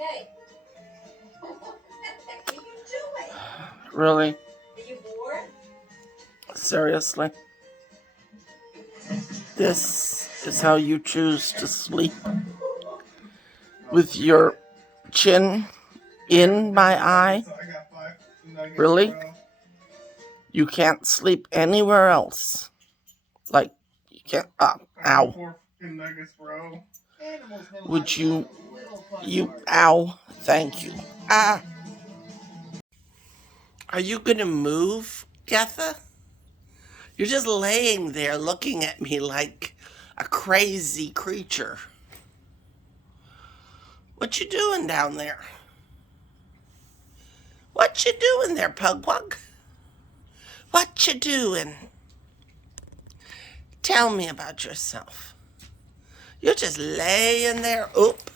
Hey, what are you doing? Really? Are you bored? Seriously? This is how you choose to sleep? With your chin in my eye? Really? You can't sleep anywhere else. Like, you can't, ow. Would you, ow, thank you. Ah. Are you gonna move, Getha? You're just laying there looking at me like a crazy creature. What you doing down there? What you doing there, Pug Pug? What you doing? Tell me about yourself. You're just laying there. Oop.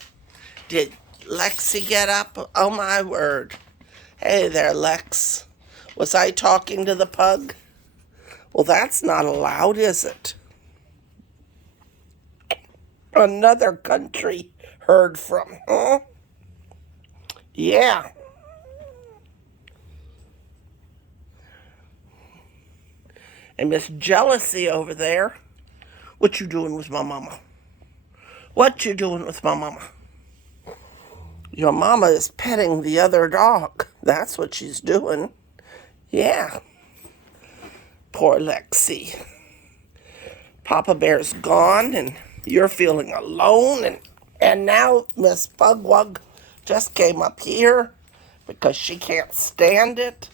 Did Lexi get up? Oh, my word. Hey there, Lex. Was I talking to the pug? Well, that's not allowed, is it? Another country heard from, huh? Yeah. And Miss Jealousy over there. What you doing with my mama? What you doing with my mama? Your mama is petting the other dog. That's what she's doing. Yeah. Poor Lexi. Papa Bear's gone and you're feeling alone. And now Miss Pugwug just came up here because she can't stand it.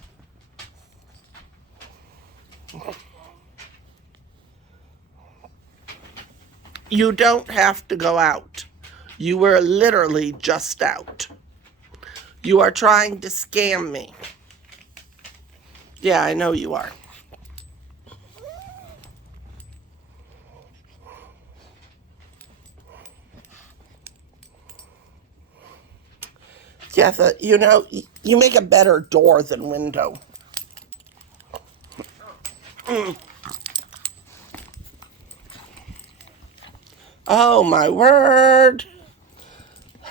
You don't have to go out. You were literally just out. You are trying to scam me. Yeah, I know you are. Yeah, you know, you make a better door than window. Oh, my word.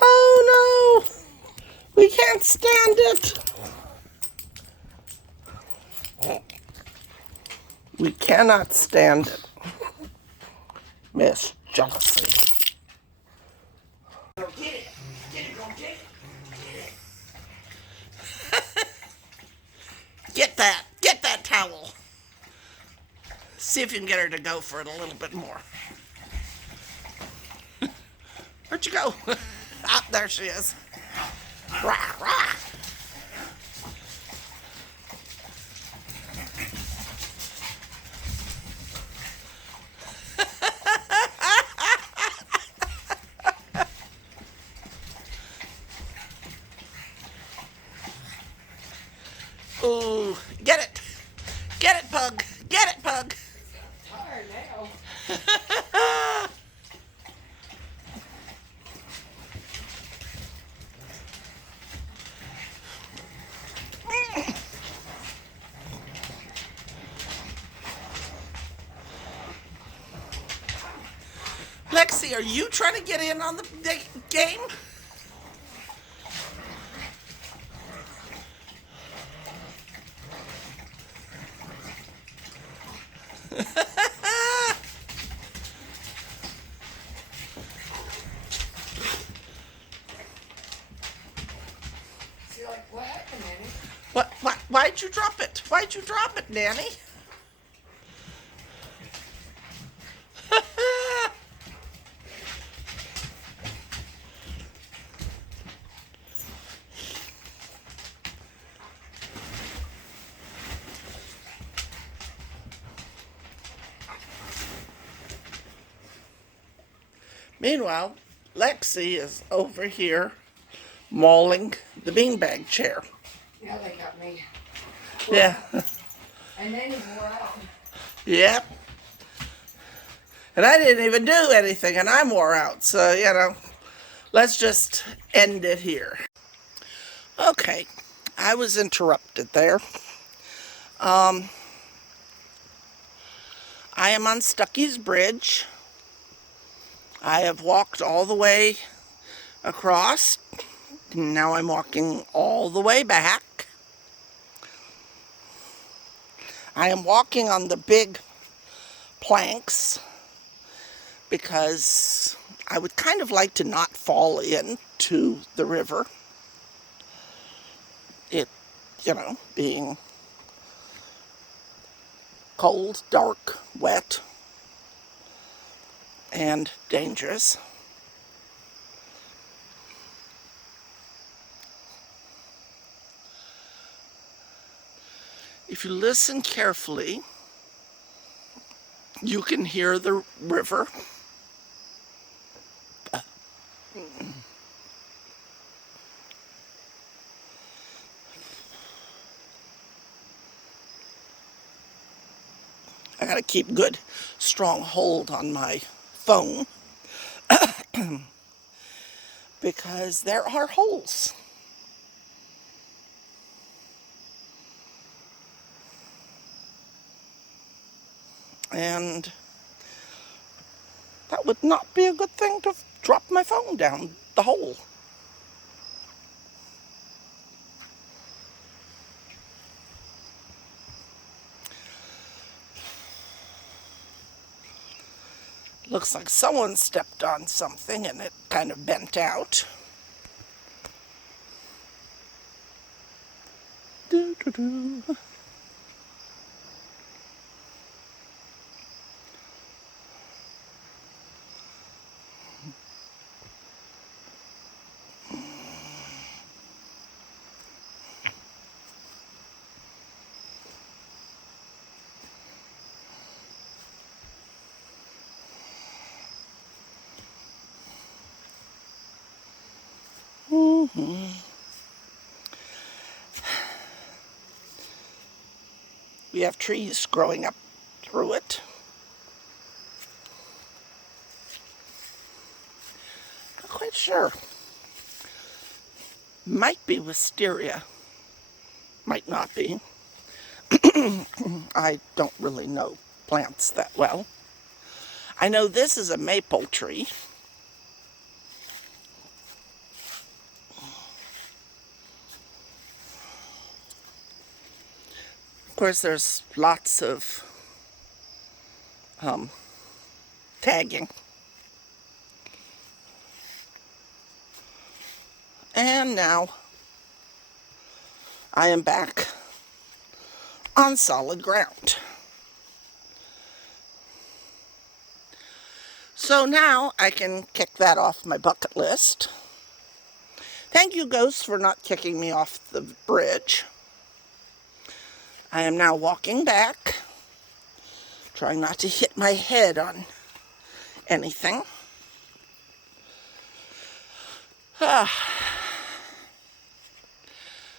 Oh, no. We can't stand it. We cannot stand it. Miss Jealousy. Go get it. Get it, go get it. Get that. Get that towel. See if you can get her to go for it a little bit more. Where'd you go? Ah, there she is. Rah, rah. Ooh, get it. Get it, Pug. Get it, Pug. Tired now. Lexi, are you trying to get in on the game? So you're like, what happened, Nanny? Why'd you drop it? Why'd you drop it, Nanny? Meanwhile, Lexi is over here mauling the beanbag chair. Yeah, they got me. Yeah. And then he wore out. Yep. And I didn't even do anything, and I'm wore out. So, you know, let's just end it here. Okay. I was interrupted there. I am on Stuckey's Bridge. I have walked all the way across, Now I'm walking all the way back. I am walking on the big planks because I would kind of like to not fall into the river. It, being cold, dark, wet, and dangerous. If you listen carefully, you can hear the river. I gotta keep good, strong hold on my phone because there are holes. And that would not be a good thing to drop my phone down the hole. Looks like someone stepped on something and it kind of bent out. Doo-doo-doo. We have trees growing up through it. Not quite sure. Might be wisteria. Might not be. I don't really know plants that well. I know this is a maple tree. Of course, there's lots of tagging. And now I am back on solid ground. So now I can kick that off my bucket list. Thank you, ghosts, for not kicking me off the bridge. I am now walking back, trying not to hit my head on anything.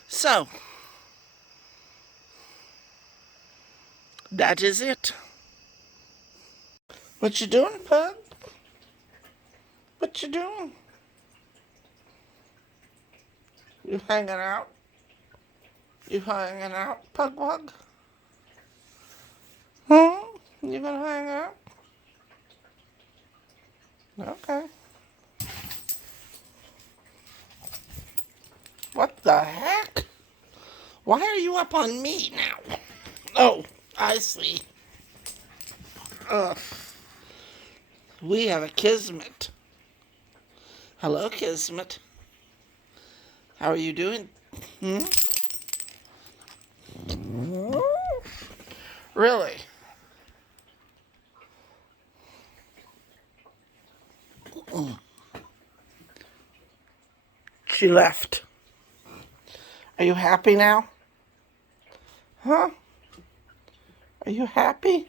So, that is it. What you doing, Pug? What you doing? You hanging out? You hanging out, Pug Pug? You gonna hang out? Okay. What the heck? Why are you up on me now? Oh, I see. Ugh. We have a kismet. Hello, kismet. How are you doing? Really? She left. Are you happy now? Huh? Are you happy?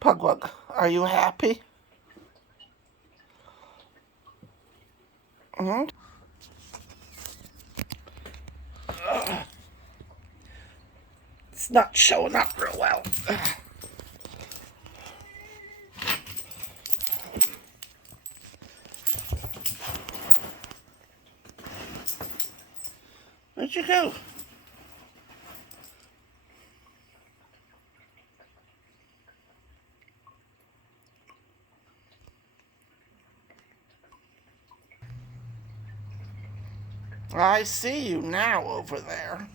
Pugwug, are you happy? It's not showing up real well. Where'd you go? I see you now over there.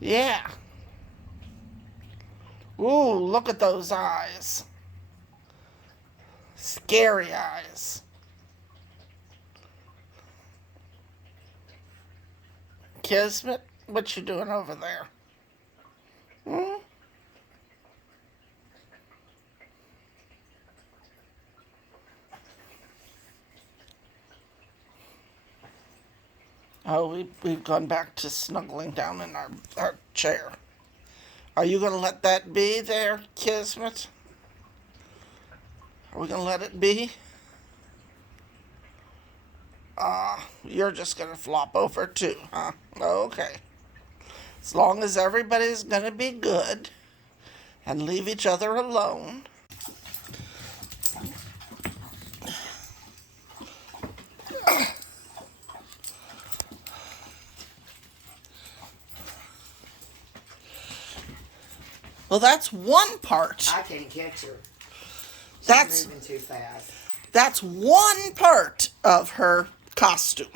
Yeah. Ooh, look at those eyes. Scary eyes. Kismet, what you doing over there? Hmm? Oh, we've gone back to snuggling down in our chair. Are you going to let that be there, Kismet? Are we going to let it be? You're just going to flop over too, huh? Okay. As long as everybody's going to be good and leave each other alone. Well, that's one part. I can't catch her. She's That's moving too fast. That's one part of her costume.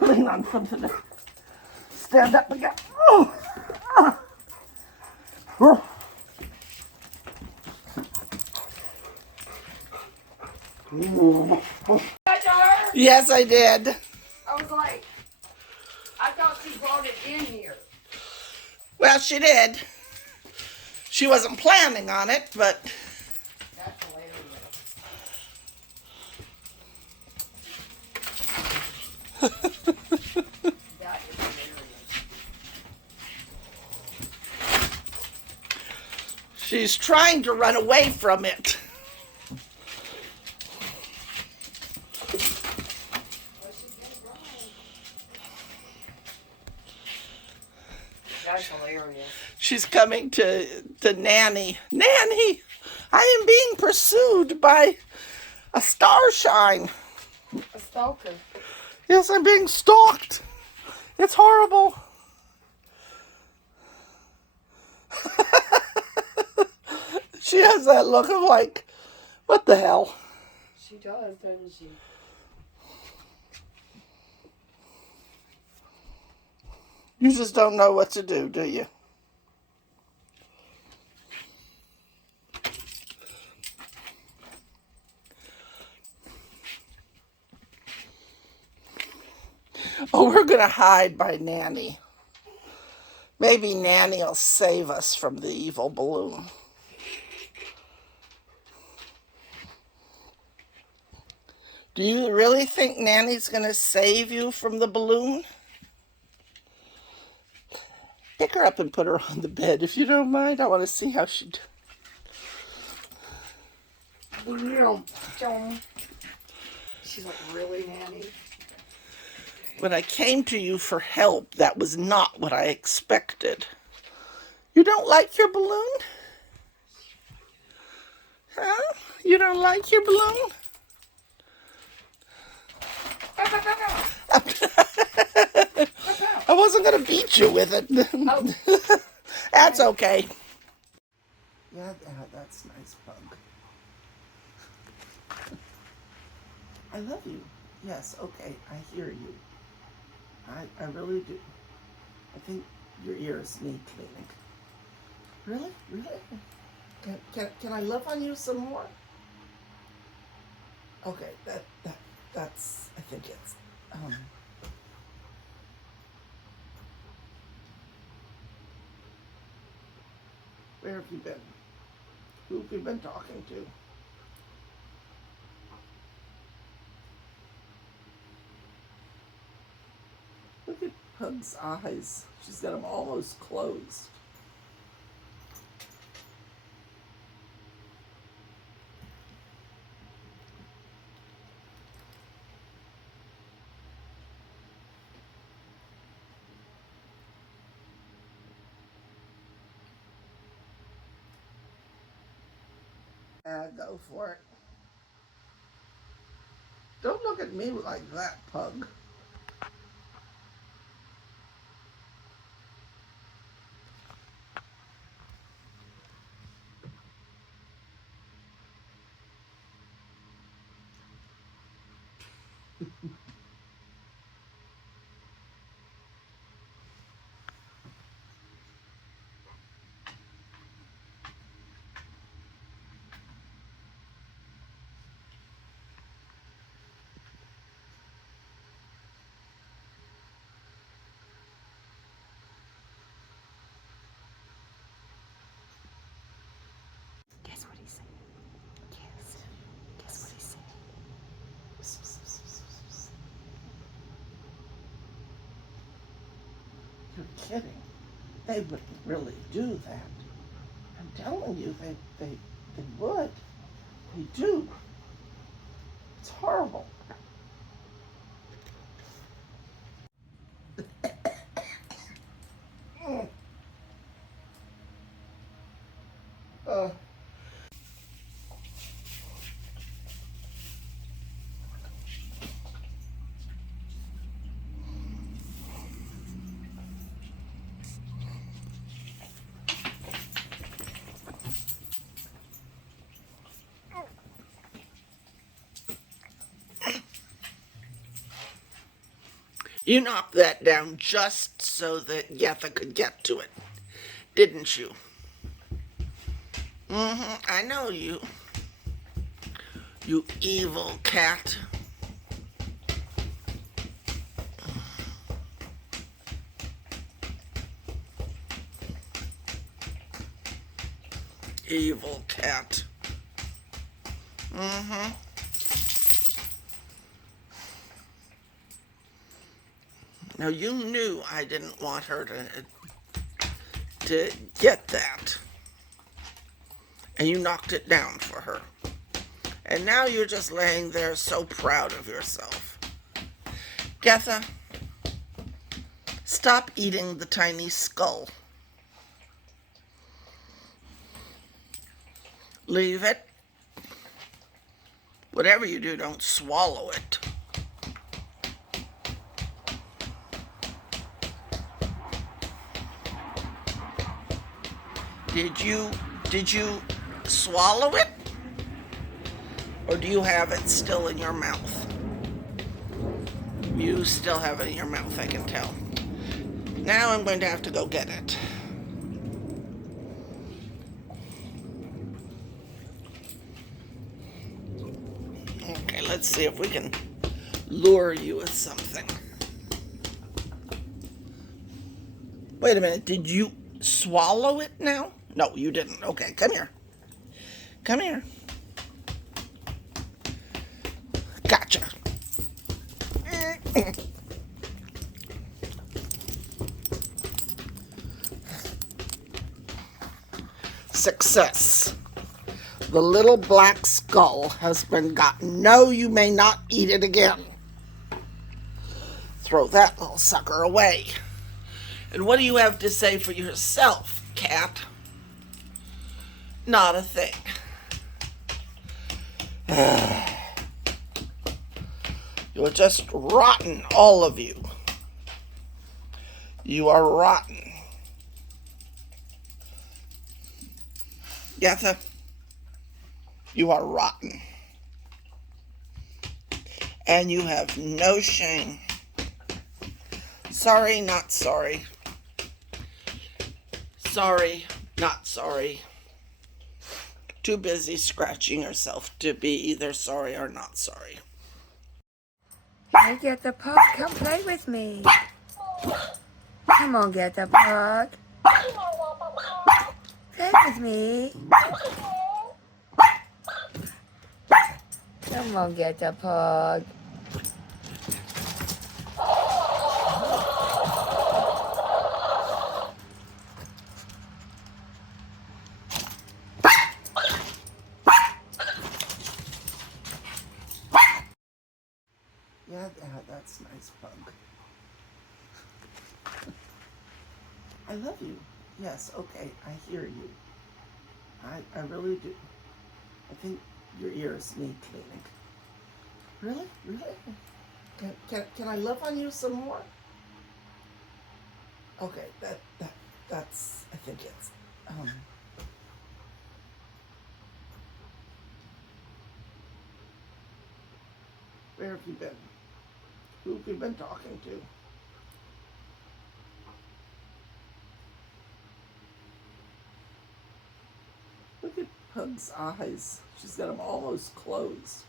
Lean on something to stand up again. Catch her? Yes, I did. I was like, I thought she brought it in here. Well, she did. She wasn't planning on it, but That's hilarious. That is hilarious. she's trying to run away from it. Well, she's gonna run. That's hilarious. She's coming to Nanny. Nanny, I am being pursued by a starshine. A stalker. Yes, I'm being stalked. It's horrible. She has that look of like, what the hell? She does, doesn't she? You just don't know what to do you? Oh, we're going to hide by Nanny. Maybe Nanny will save us from the evil balloon. Do you really think Nanny's going to save you from the balloon? Pick her up and put her on the bed, if you don't mind. I want to see how she does. She's like, really, Nanny? When I came to you for help, that was not what I expected. You don't like your balloon? Huh? You don't like your balloon? I wasn't going to beat you with it. Oh. That's okay. Yeah, that's nice, Pug. I love you. Yes, okay, I hear you. I really do. I think your ears need cleaning. Really? Really? Can I love on you some more? Okay, that's, I think it's, where have you been? Who have you been talking to? Pug's eyes. She's got them almost closed. Go for it. Don't look at me like that, Pug. Guess what he said? Guess what he said? You're kidding. They wouldn't really do that. I'm telling you, they would. They do. It's horrible. uh. You knocked that down just so that Getha could get to it, didn't you? I know you. You evil cat. Evil cat. Now you knew I didn't want her to get that. And you knocked it down for her. And now you're just laying there so proud of yourself. Getha, stop eating the tiny skull. Leave it. Whatever you do, don't swallow it. Did you swallow it? Or do you have it still in your mouth? You still have it in your mouth, I can tell. Now I'm going to have to go get it. Okay, let's see if we can lure you with something. Wait a minute, did you swallow it now? No, you didn't. Okay, come here. Come here. Gotcha. Success. The little black skull has been gotten. No, you may not eat it again. Throw that little sucker away. And what do you have to say for yourself, cat? Not a thing. You're just rotten, all of you. You are rotten. Getha, you are rotten. And you have no shame. Sorry, not sorry. Sorry, not sorry. Too busy scratching yourself to be either sorry or not sorry. Hey, Getha Pug, come play with me. Come on, Getha Pug. Play with me. Come on, Getha Pug. Yeah, that's nice, Pug. I love you. Yes, okay, I hear you. I really do. I think your ears need cleaning. Really? Really? Can I love on you some more? Okay, that's I think it's where have you been? Who have you been talking to? Look at Pug's eyes. She's got them almost closed.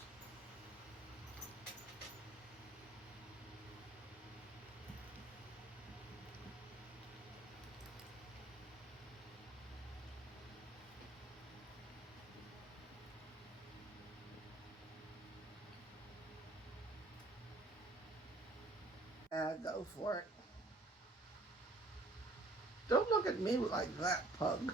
Go for it. Don't look at me like that, Pug.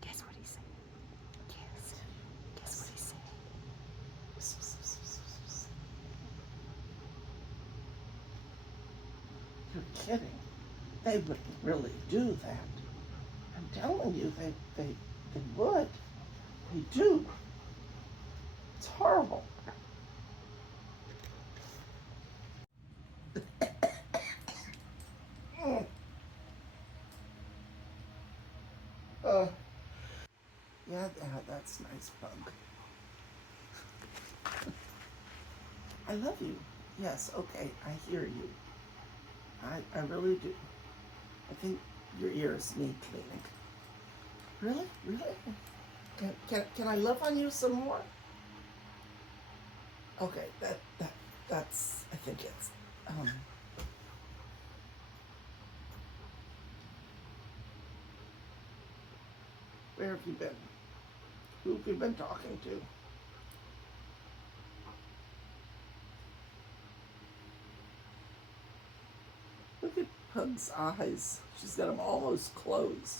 Guess what he said? Guess. Guess what he said? You're kidding. They wouldn't really do that. I'm telling you, they would. They do. It's horrible. Uh, yeah, that's nice, Pug. I love you. Yes, okay, I hear you. I really do. I think your ears need cleaning. Really? Really? Can I love on you some more? Okay, that's I think it's where have you been? Who have you been talking to? Look at Pug's eyes. She's got them almost closed.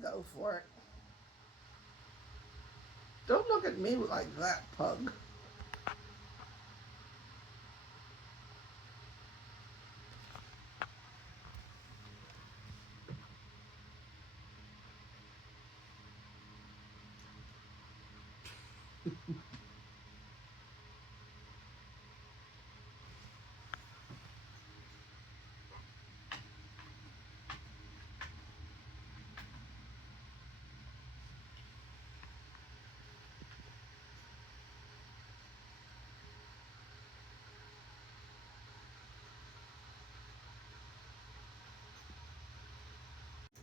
Go for it. Don't look at me like that, Pug.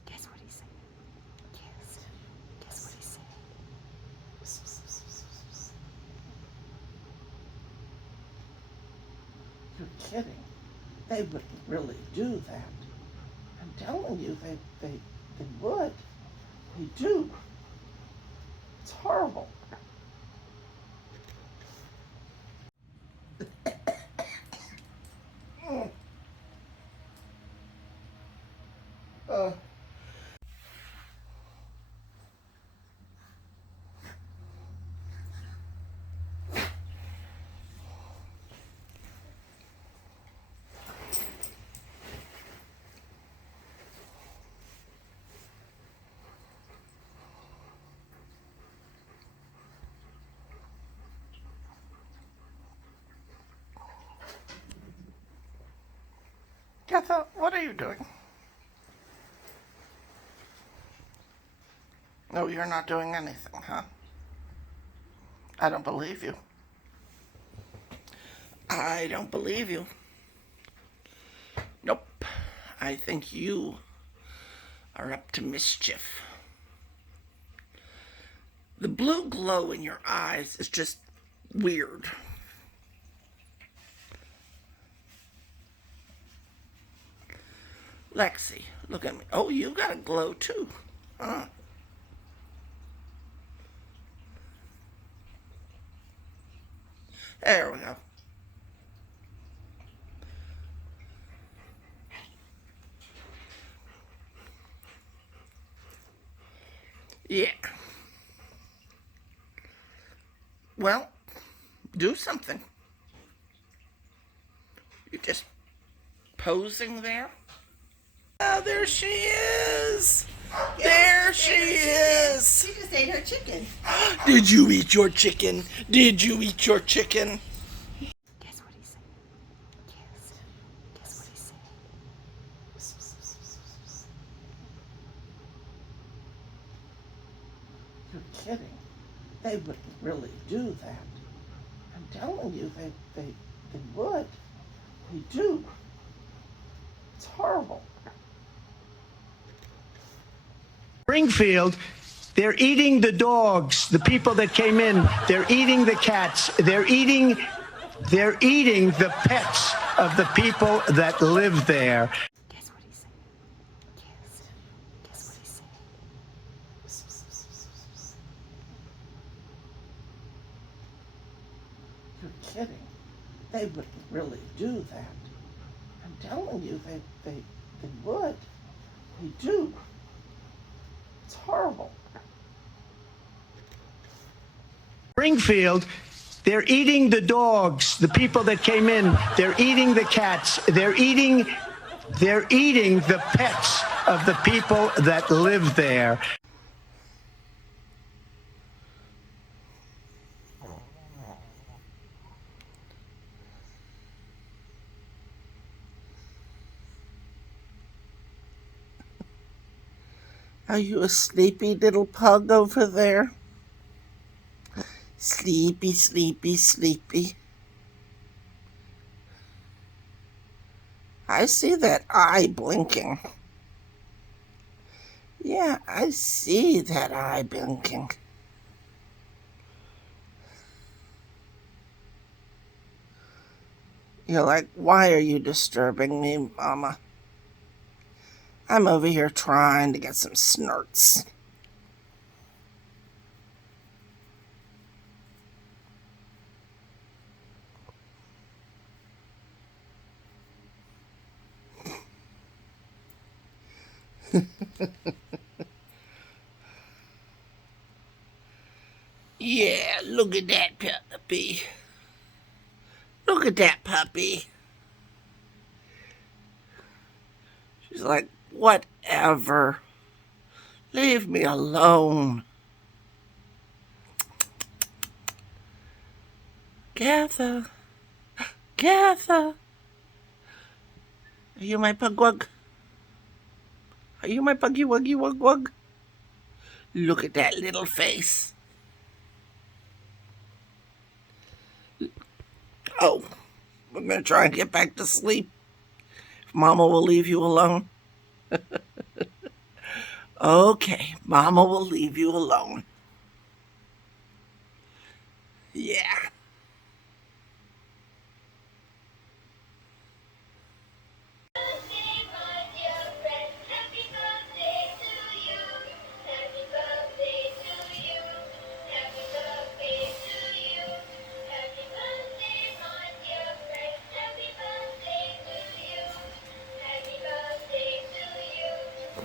Guess what he said? Guess. Guess what he said? You're kidding. They wouldn't really do that. I'm telling you, they would. They do. It's horrible. Uh, Getha, what are you doing? No, you're not doing anything, huh? I don't believe you. I don't believe you. Nope. I think you are up to mischief. The blue glow in your eyes is just weird. Lexi, look at me. Oh, you got a glow too, huh? There we go. Yeah. Well, do something. You're just posing there. Oh, there she is. There she is. She just ate her chicken. Did you eat your chicken? Did you eat your chicken? Guess what he said? Guess what he said? You're kidding. They wouldn't really do that. I'm telling you, they would. They do. It's horrible. Springfield, they're eating the dogs, the people that came in. They're eating the cats. They're eating the pets of the people that live there. Guess what he said? Guess what he said? You're kidding. They wouldn't really do that. I'm telling you, they would. They do. It's horrible. Springfield, they're eating the dogs, the people that came in. They're eating the cats. They're eating the pets of the people that live there. Are you a sleepy little pug over there? Sleepy, sleepy, sleepy. I see that eye blinking. Yeah, I see that eye blinking. You're like, why are you disturbing me, Mama? I'm over here trying to get some snurts. Yeah, look at that puppy. Look at that puppy. She's like, whatever. Leave me alone. Getha. Getha. Are you my pug-wug? Are you my puggy-wuggy-wug-wug? Look at that little face. Oh, we're going to try and get back to sleep. Mama will leave you alone. Okay, Mama will leave you alone. Yeah.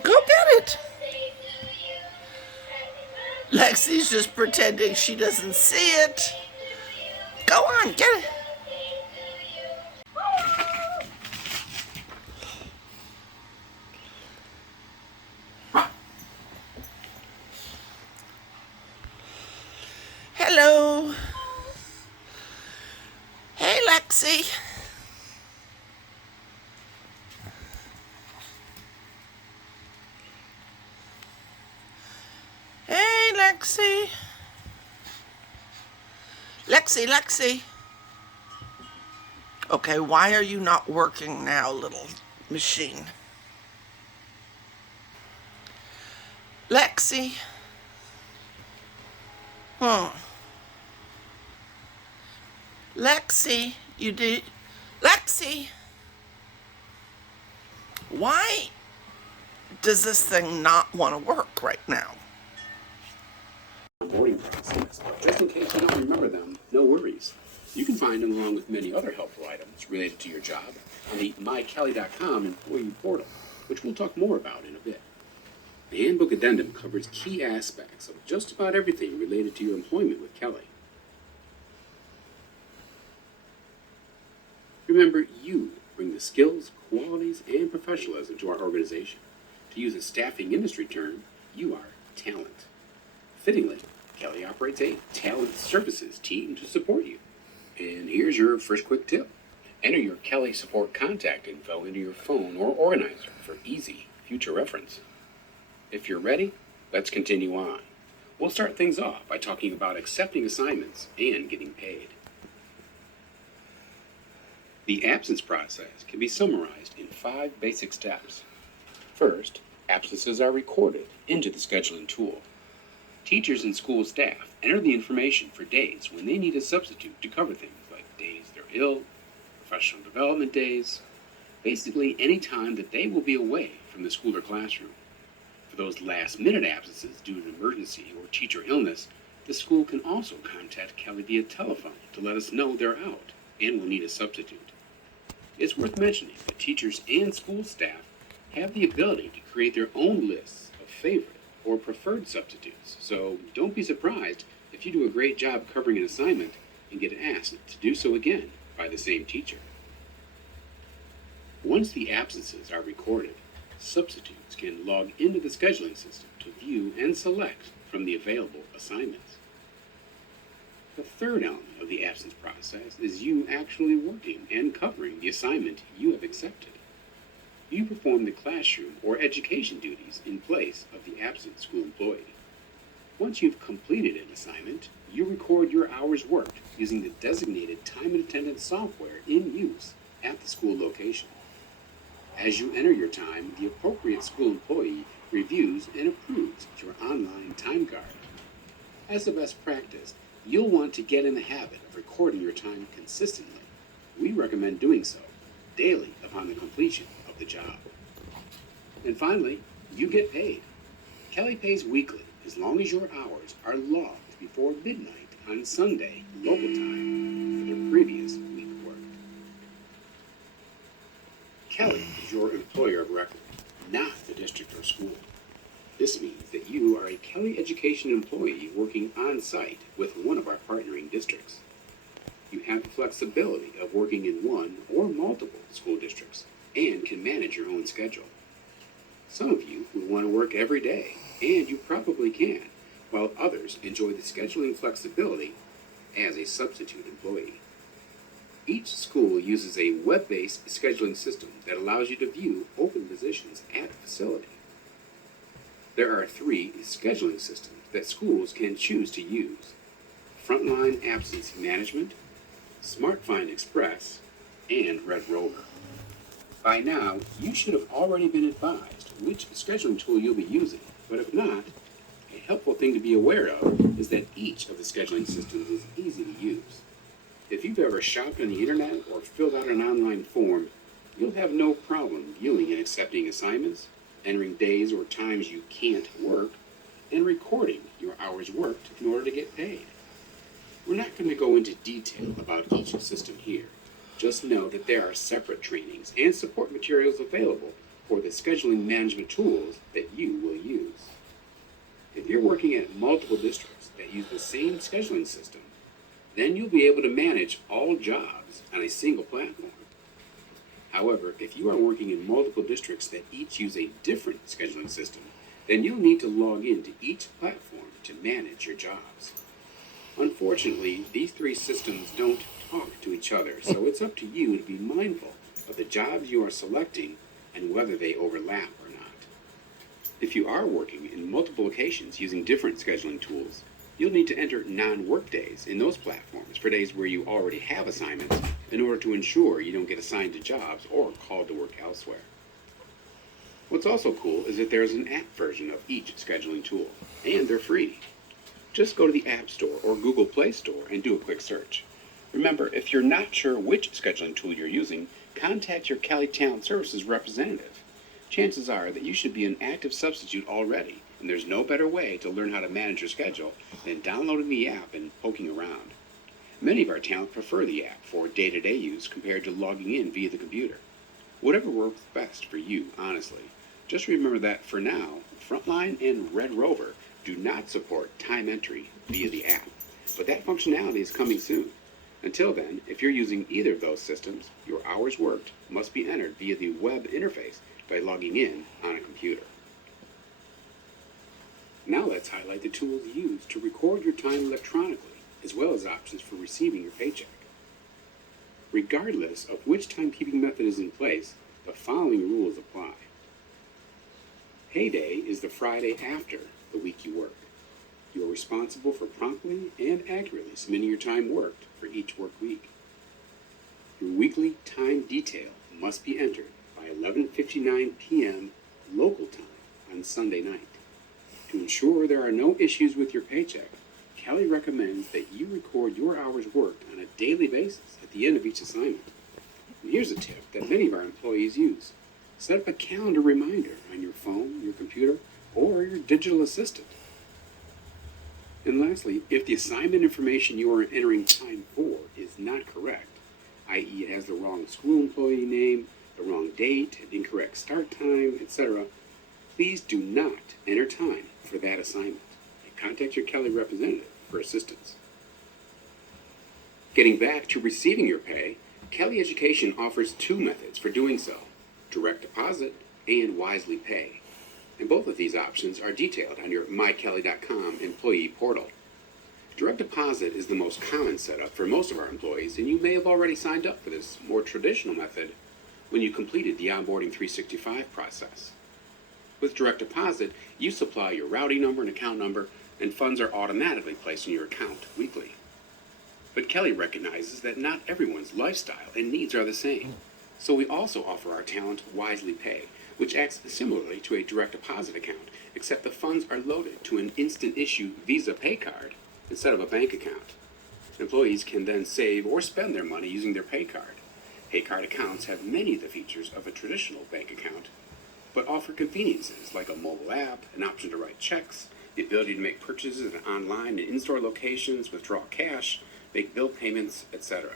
Go get it. Lexi's just pretending she doesn't see it. Go on, get it. Hello. Hey, Lexi. Lexi? Lexi. Okay, why are you not working now, little machine? Lexi? Lexi, you did. Lexi! Why does this thing not want to work right now? Onboarding process. Just in case you don't remember them, no worries. You can find them along with many other helpful items related to your job on the mykelly.com employee portal, which we'll talk more about in a bit. The Handbook Addendum covers key aspects of just about everything related to your employment with Kelly. Remember, you bring the skills, qualities, and professionalism to our organization. To use a staffing industry term, you are talent. Fittingly, Kelly operates a talent services team to support you. And here's your first quick tip. Enter your Kelly support contact info into your phone or organizer for easy future reference. If you're ready, let's continue on. We'll start things off by talking about accepting assignments and getting paid. The absence process can be summarized in 5 basic steps. First, absences are recorded into the scheduling tool. Teachers and school staff enter the information for days when they need a substitute to cover things like days they're ill, professional development days, basically any time that they will be away from the school or classroom. For those last-minute absences due to an emergency or teacher illness, the school can also contact Kelly via telephone to let us know they're out and will need a substitute. It's worth mentioning that teachers and school staff have the ability to create their own lists of favorite or preferred substitutes, so don't be surprised if you do a great job covering an assignment and get asked to do so again by the same teacher. Once the absences are recorded, substitutes can log into the scheduling system to view and select from the available assignments. The third element of the absence process is you actually working and covering the assignment you have accepted. You perform the classroom or education duties in place of the absent school employee. Once you've completed an assignment, you record your hours worked using the designated time and attendance software in use at the school location. As you enter your time, the appropriate school employee reviews and approves your online time card. As a best practice, you'll want to get in the habit of recording your time consistently. We recommend doing so daily upon the completion of the job. And finally, you get paid. Kelly pays weekly as long as your hours are logged before midnight on Sunday local time for the previous week worked. Kelly is your employer of record, not the district or school. This means that you are a Kelly Education employee working on-site with one of our partnering districts. You have the flexibility of working in one or multiple school districts and can manage your own schedule. Some of you will want to work every day, and you probably can, while others enjoy the scheduling flexibility as a substitute employee. Each school uses a web-based scheduling system that allows you to view open positions at the facility. There are 3 scheduling systems that schools can choose to use: Frontline Absence Management, SmartFind Express, and Red Rover. By now, you should have already been advised which scheduling tool you'll be using, but if not, a helpful thing to be aware of is that each of the scheduling systems is easy to use. If you've ever shopped on the internet or filled out an online form, you'll have no problem viewing and accepting assignments, entering days or times you can't work, and recording your hours worked in order to get paid. We're not going to go into detail about each system here. Just know that there are separate trainings and support materials available for the scheduling management tools that you will use. If you're working at multiple districts that use the same scheduling system, then you'll be able to manage all jobs on a single platform. However, if you are working in multiple districts that each use a different scheduling system, then you'll need to log into each platform to manage your jobs. Unfortunately, these 3 systems don't talk to each other, so it's up to you to be mindful of the jobs you are selecting and whether they overlap or not. If you are working in multiple locations using different scheduling tools, you'll need to enter non-work days in those platforms for days where you already have assignments in order to ensure you don't get assigned to jobs or called to work elsewhere. What's also cool is that there's an app version of each scheduling tool, and they're free. Just go to the App Store or Google Play Store and do a quick search. Remember, if you're not sure which scheduling tool you're using, contact your Cali Talent Services representative. Chances are that you should be an active substitute already, and there's no better way to learn how to manage your schedule than downloading the app and poking around. Many of our talent prefer the app for day-to-day use compared to logging in via the computer. Whatever works best for you, honestly. Just remember that for now, Frontline and Red Rover do not support time entry via the app, but that functionality is coming soon. Until then, if you're using either of those systems, your hours worked must be entered via the web interface by logging in on a computer. Now let's highlight the tools used to record your time electronically, as well as options for receiving your paycheck. Regardless of which timekeeping method is in place, the following rules apply. Payday is the Friday after the week you work. You are responsible for promptly and accurately submitting your time worked for each work week. Your weekly time detail must be entered by 11:59 p.m. local time on Sunday night. To ensure there are no issues with your paycheck, Kelly recommends that you record your hours worked on a daily basis at the end of each assignment. And here's a tip that many of our employees use. Set up a calendar reminder on your phone, your computer, or your digital assistant. And lastly, if the assignment information you are entering time for is not correct, i.e. it has the wrong school employee name, the wrong date, an incorrect start time, etc., please do not enter time for that assignment and contact your Kelly representative for assistance. Getting back to receiving your pay, Kelly Education offers two methods for doing so: direct deposit and Wisely Pay. And both of these options are detailed on your mykelly.com employee portal. Direct deposit is the most common setup for most of our employees, and you may have already signed up for this more traditional method when you completed the Onboarding 365 process. With direct deposit, you supply your routing number and account number, and funds are automatically placed in your account weekly. But Kelly recognizes that not everyone's lifestyle and needs are the same. So we also offer our talent Wisely Pay, which acts similarly to a direct deposit account, except the funds are loaded to an instant issue Visa pay card instead of a bank account. Employees can then save or spend their money using their pay card. Pay card accounts have many of the features of a traditional bank account, but offer conveniences like a mobile app, an option to write checks, the ability to make purchases at online and in-store locations, withdraw cash, make bill payments, etc.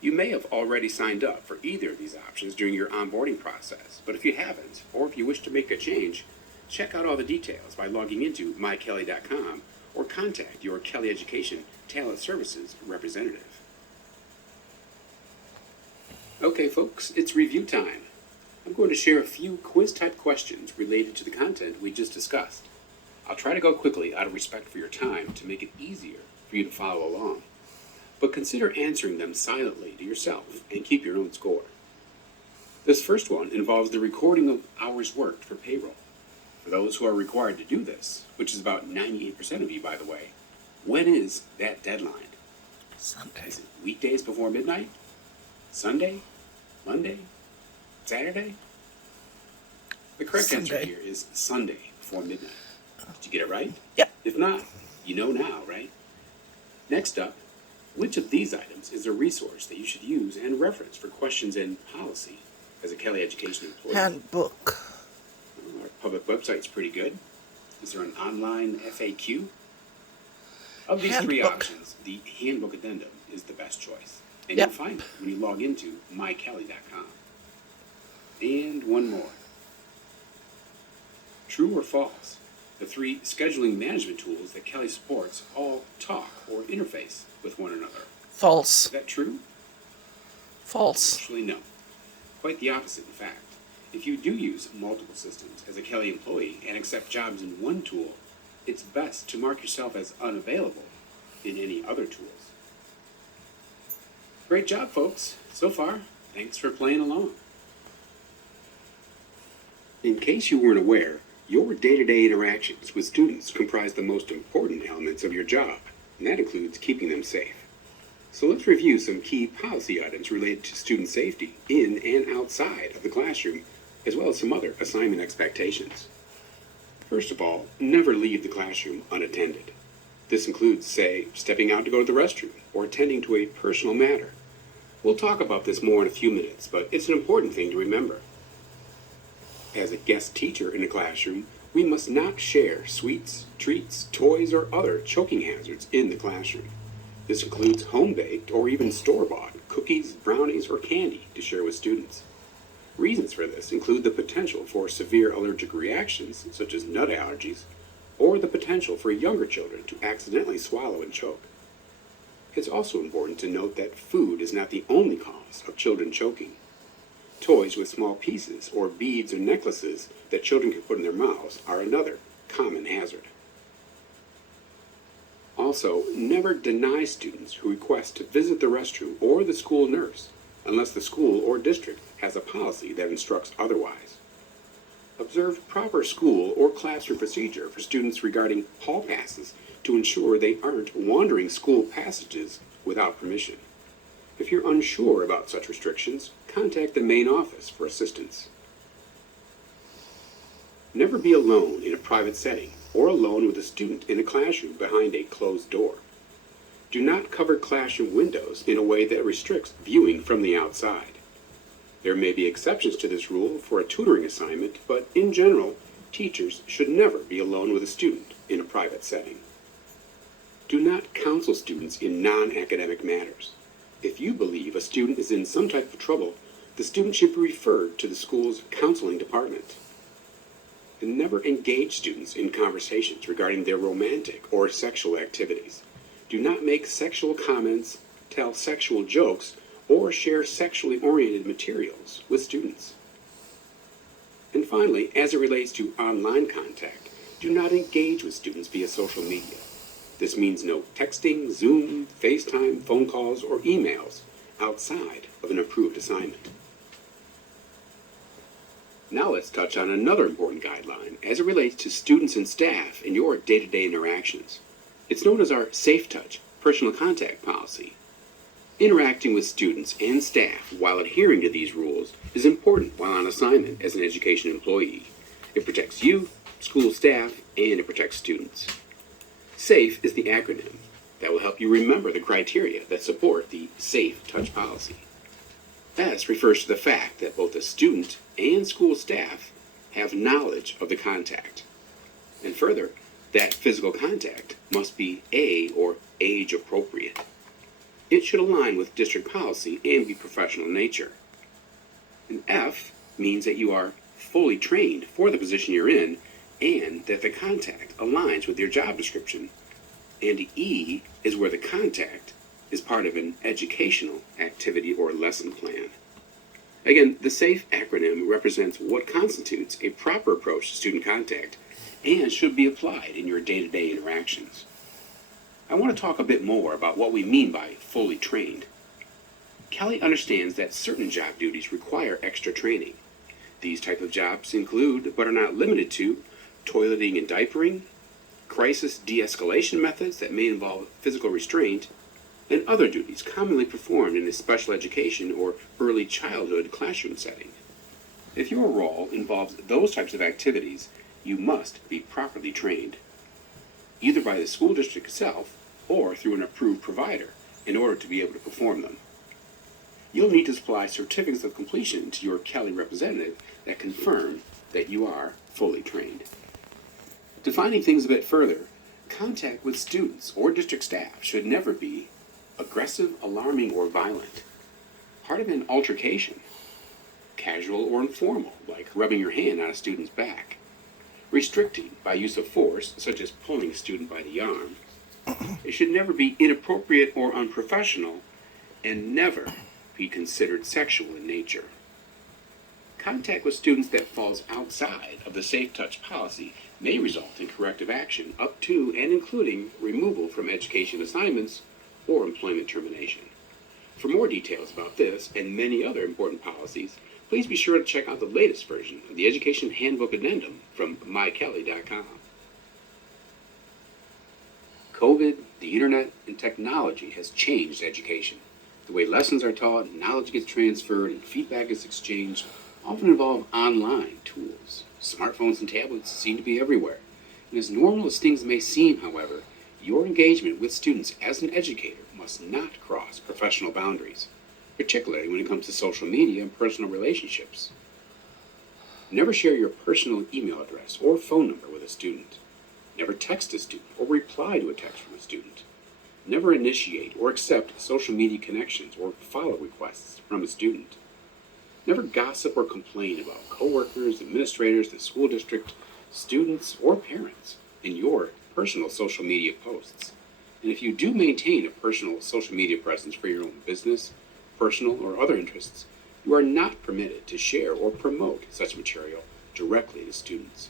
You may have already signed up for either of these options during your onboarding process, but if you haven't, or if you wish to make a change, check out all the details by logging into mykelly.com or contact your Kelly Education Talent Services representative. Okay, folks, it's review time. I'm going to share a few quiz-type questions related to the content we just discussed. I'll try to go quickly out of respect for your time to make it easier for you to follow along. But consider answering them silently to yourself and keep your own score. This first one involves the recording of hours worked for payroll. For those who are required to do this, which is about 98% of you, by the way, when is that deadline? Sunday. Is it weekdays before midnight? Sunday? Monday? Saturday? The correct answer Sunday. here is Sunday before midnight. Did you get it right? Yep. If not, you know now, right? Next up, which of these items is a resource that you should use and reference for questions in policy as a Kelly Education employee? Handbook. Our public website's pretty good. Is there an online FAQ? Of these three Handbook. options, the handbook addendum is the best choice. And Yep. you'll find it when you log into mykelly.com. And one more. True or false? The three scheduling management tools that Kelly supports all talk or interface with one another. False. Is that true? False. Actually, no. Quite the opposite, in fact. If you do use multiple systems as a Kelly employee and accept jobs in one tool, it's best to mark yourself as unavailable in any other tools. Great job, folks. So far, thanks for playing along. In case you weren't aware, Your day-to-day interactions with students comprise the most important elements of your job, and that includes keeping them safe. So let's review some key policy items related to student safety in and outside of the classroom, as well as some other assignment expectations. First of all, never leave the classroom unattended. This includes, say, stepping out to go to the restroom or attending to a personal matter. We'll talk about this more in a few minutes, but it's an important thing to remember. As a guest teacher in a classroom, we must not share sweets, treats, toys, or other choking hazards in the classroom. This includes home-baked or even store-bought cookies, brownies, or candy to share with students. Reasons for this include the potential for severe allergic reactions, such as nut allergies, or the potential for younger children to accidentally swallow and choke. It's also important to note that food is not the only cause of children choking. Toys with small pieces or beads or necklaces that children can put in their mouths are another common hazard. Also, never deny students who request to visit the restroom or the school nurse unless the school or district has a policy that instructs otherwise. Observe proper school or classroom procedure for students regarding hall passes to ensure they aren't wandering school passages without permission. If you're unsure about such restrictions, contact the main office for assistance. Never be alone in a private setting or alone with a student in a classroom behind a closed door. Do not cover classroom windows in a way that restricts viewing from the outside. There may be exceptions to this rule for a tutoring assignment, but in general, teachers should never be alone with a student in a private setting. Do not counsel students in non-academic matters. If you believe a student is in some type of trouble, the student should be referred to the school's counseling department. And never engage students in conversations regarding their romantic or sexual activities. Do not make sexual comments, tell sexual jokes, or share sexually oriented materials with students. And finally, as it relates to online contact, do not engage with students via social media. This means no texting, Zoom, FaceTime, phone calls, or emails outside of an approved assignment. Now let's touch on another important guideline as it relates to students and staff in your day-to-day interactions. It's known as our Safe Touch personal contact policy. Interacting with students and staff while adhering to these rules is important while on assignment as an education employee. It protects you, school staff, and it protects students. SAFE is the acronym that will help you remember the criteria that support the Safe Touch policy. S refers to the fact that both the student and school staff have knowledge of the contact. And further, that physical contact must be or age appropriate. It should align with district policy and be professional in nature. And F means that you are fully trained for the position you're in and that the contact aligns with your job description. And E is where the contact is part of an educational activity or lesson plan. Again, the SAFE acronym represents what constitutes a proper approach to student contact and should be applied in your day-to-day interactions. I want to talk a bit more about what we mean by fully trained. Kelly understands that certain job duties require extra training. These type of jobs include, but are not limited to, toileting and diapering, crisis de-escalation methods that may involve physical restraint, and other duties commonly performed in a special education or early childhood classroom setting. If your role involves those types of activities, you must be properly trained, either by the school district itself or through an approved provider in order to be able to perform them. You'll need to supply certificates of completion to your Kelly representative that confirm that you are fully trained. Defining things a bit further, contact with students or district staff should never be aggressive, alarming, or violent, part of an altercation, casual or informal, like rubbing your hand on a student's back, restricting by use of force, such as pulling a student by the arm. It should never be inappropriate or unprofessional, and never be considered sexual in nature. Contact with students that falls outside of the Safe Touch policy may result in corrective action up to and including removal from education assignments or employment termination. For more details about this and many other important policies, please be sure to check out the latest version of the Education Handbook Addendum from mykelly.com. COVID, the internet, and technology has changed education. The way lessons are taught, knowledge gets transferred, and feedback is exchanged often involve online tools. Smartphones and tablets seem to be everywhere. And as normal as things may seem, however, your engagement with students as an educator must not cross professional boundaries, particularly when it comes to social media and personal relationships. Never share your personal email address or phone number with a student. Never text a student or reply to a text from a student. Never initiate or accept social media connections or follow requests from a student. Never gossip or complain about coworkers, administrators, the school district, students, or parents in your personal social media posts. And if you do maintain a personal social media presence for your own business, personal, or other interests, you are not permitted to share or promote such material directly to students.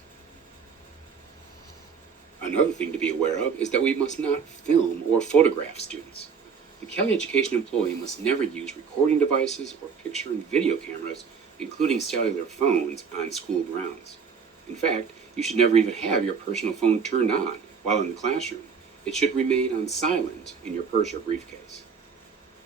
Another thing to be aware of is that we must not film or photograph students. The Kelly Education employee must never use recording devices or picture and video cameras, including cellular phones, on school grounds. In fact, you should never even have your personal phone turned on while in the classroom. It should remain on silent in your purse or briefcase.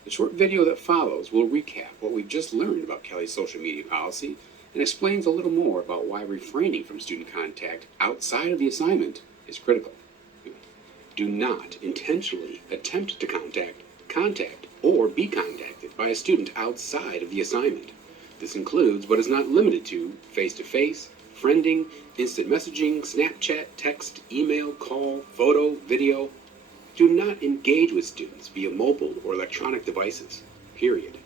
The short video that follows will recap what we've just learned about Kelly's social media policy and explains a little more about why refraining from student contact outside of the assignment is critical. Do not intentionally attempt to contact, or be contacted by a student outside of the assignment. This includes, but is not limited to, face-to-face, friending, instant messaging, Snapchat, text, email, call, photo, video. Do not engage with students via mobile or electronic devices, period.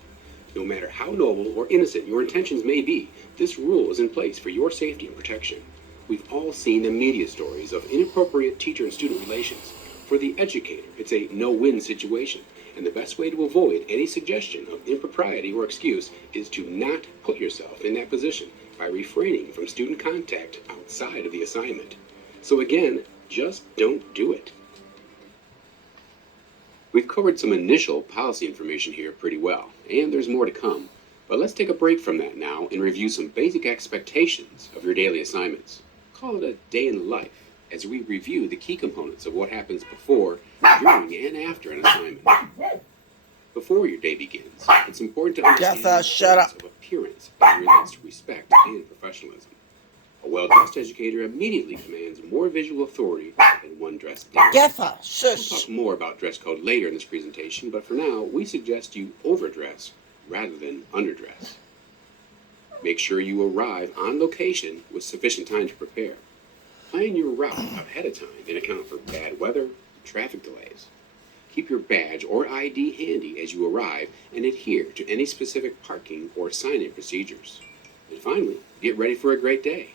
No matter how noble or innocent your intentions may be, this rule is in place for your safety and protection. We've all seen the media stories of inappropriate teacher and student relations. For the educator, it's a no-win situation, and the best way to avoid any suggestion of impropriety or excuse is to not put yourself in that position by refraining from student contact outside of the assignment. So again, just don't do it. We've covered some initial policy information here pretty well, and there's more to come, but let's take a break from that now and review some basic expectations of your daily assignments. Call it a day in life, as we review the key components of what happens before, during, and after an assignment. Before your day begins, it's important to understand the importance of appearance as it relates to respect and professionalism. A well-dressed educator immediately commands more visual authority than one dressed down. Getha, We'll shush. talk more about dress code later in this presentation, but for now, we suggest you overdress rather than underdress. Make sure you arrive on location with sufficient time to prepare. Plan your route ahead of time and account for bad weather and traffic delays. Keep your badge or ID handy as you arrive and adhere to any specific parking or sign-in procedures. And finally, get ready for a great day.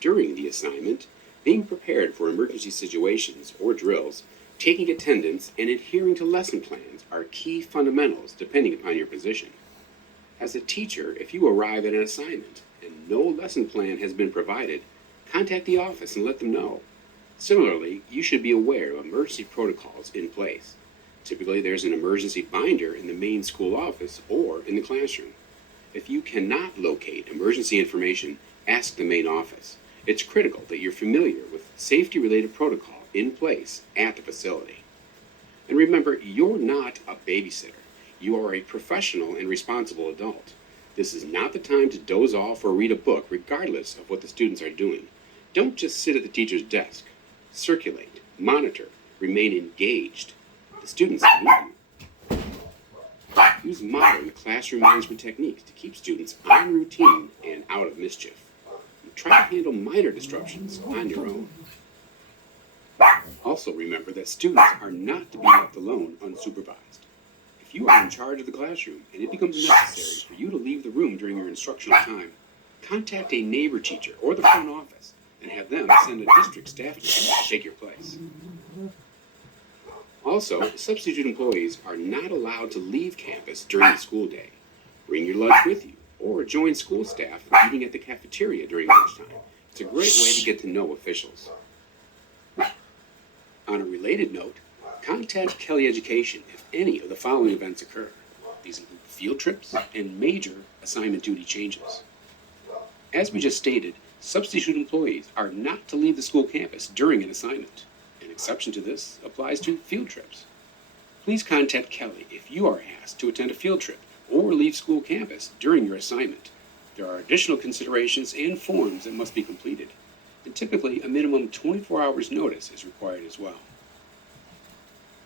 During the assignment, being prepared for emergency situations or drills, taking attendance, and adhering to lesson plans are key fundamentals depending upon your position. As a teacher, if you arrive at an assignment and no lesson plan has been provided, contact the office and let them know. Similarly, you should be aware of emergency protocols in place. Typically, there's an emergency binder in the main school office or in the classroom. If you cannot locate emergency information, ask the main office. It's critical that you're familiar with safety-related protocol in place at the facility. And remember, you're not a babysitter. You are a professional and responsible adult. This is not the time to doze off or read a book, regardless of what the students are doing. Don't just sit at the teacher's desk. Circulate, monitor, remain engaged. The students need you. Use modern classroom management techniques to keep students on routine and out of mischief. Try to handle minor disruptions on your own. Also remember that students are not to be left alone unsupervised. If you are in charge of the classroom and it becomes necessary for you to leave the room during your instructional time, contact a neighbor teacher or the front office and have them send a district staff member to take your place. Also, substitute employees are not allowed to leave campus during the school day. Bring your lunch with you or join school staff eating at the cafeteria during lunchtime. It's a great way to get to know officials. On a related note, contact Kelly Education if any of the following events occur: These include field trips and major assignment duty changes. As we just stated, substitute employees are not to leave the school campus during an assignment. An exception to this applies to field trips. Please contact Kelly if you are asked to attend a field trip or leave school campus during your assignment. There are additional considerations and forms that must be completed, and typically a minimum 24 hours notice is required as well.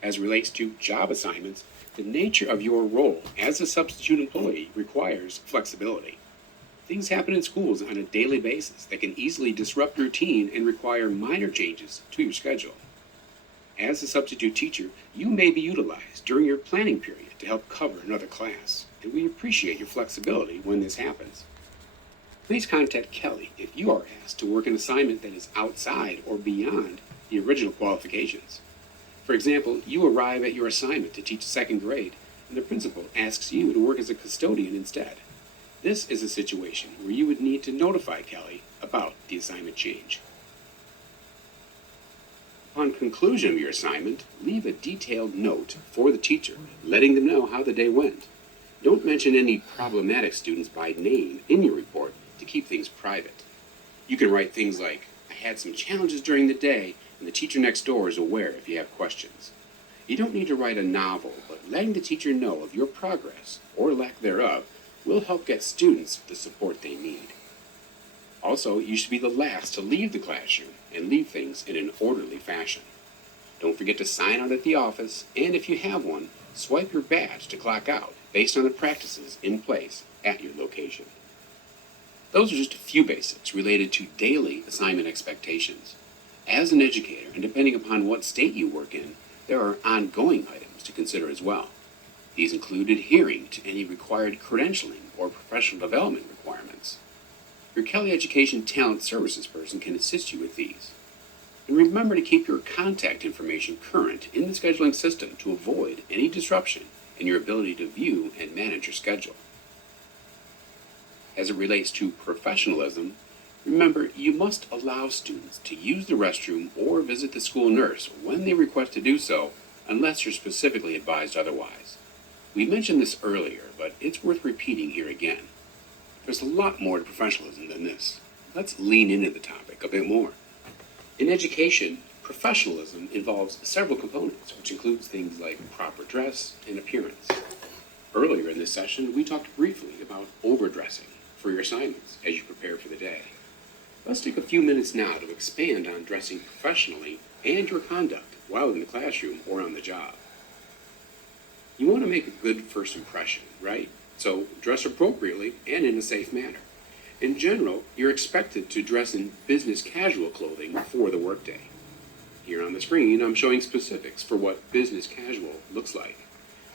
As it relates to job assignments, the nature of your role as a substitute employee requires flexibility. Things happen in schools on a daily basis that can easily disrupt routine and require minor changes to your schedule. As a substitute teacher, you may be utilized during your planning period to help cover another class, and we appreciate your flexibility when this happens. Please contact Kelly if you are asked to work an assignment that is outside or beyond the original qualifications. For example, you arrive at your assignment to teach second grade, and the principal asks you to work as a custodian instead. This is a situation where you would need to notify Kelly about the assignment change. Upon conclusion of your assignment, leave a detailed note for the teacher, letting them know how the day went. Don't mention any problematic students by name in your report to keep things private. You can write things like, "I had some challenges during the day, and the teacher next door is aware if you have questions." You don't need to write a novel, but letting the teacher know of your progress, or lack thereof, will help get students the support they need. Also, you should be the last to leave the classroom and leave things in an orderly fashion. Don't forget to sign out at the office, and if you have one, swipe your badge to clock out based on the practices in place at your location. Those are just a few basics related to daily assignment expectations. As an educator, and depending upon what state you work in, there are ongoing items to consider as well. These include adhering to any required credentialing or professional development requirements. Your Kelly Education Talent Services person can assist you with these. And remember to keep your contact information current in the scheduling system to avoid any disruption in your ability to view and manage your schedule. As it relates to professionalism, remember you must allow students to use the restroom or visit the school nurse when they request to do so, unless you're specifically advised otherwise. We mentioned this earlier, but it's worth repeating here again. There's a lot more to professionalism than this. Let's lean into the topic a bit more. In education, professionalism involves several components, which includes things like proper dress and appearance. Earlier in this session, we talked briefly about overdressing for your assignments as you prepare for the day. Let's take a few minutes now to expand on dressing professionally and your conduct while in the classroom or on the job. You want to make a good first impression, right? So dress appropriately and in a safe manner. In general, you're expected to dress in business casual clothing for the workday. Here on the screen, I'm showing specifics for what business casual looks like.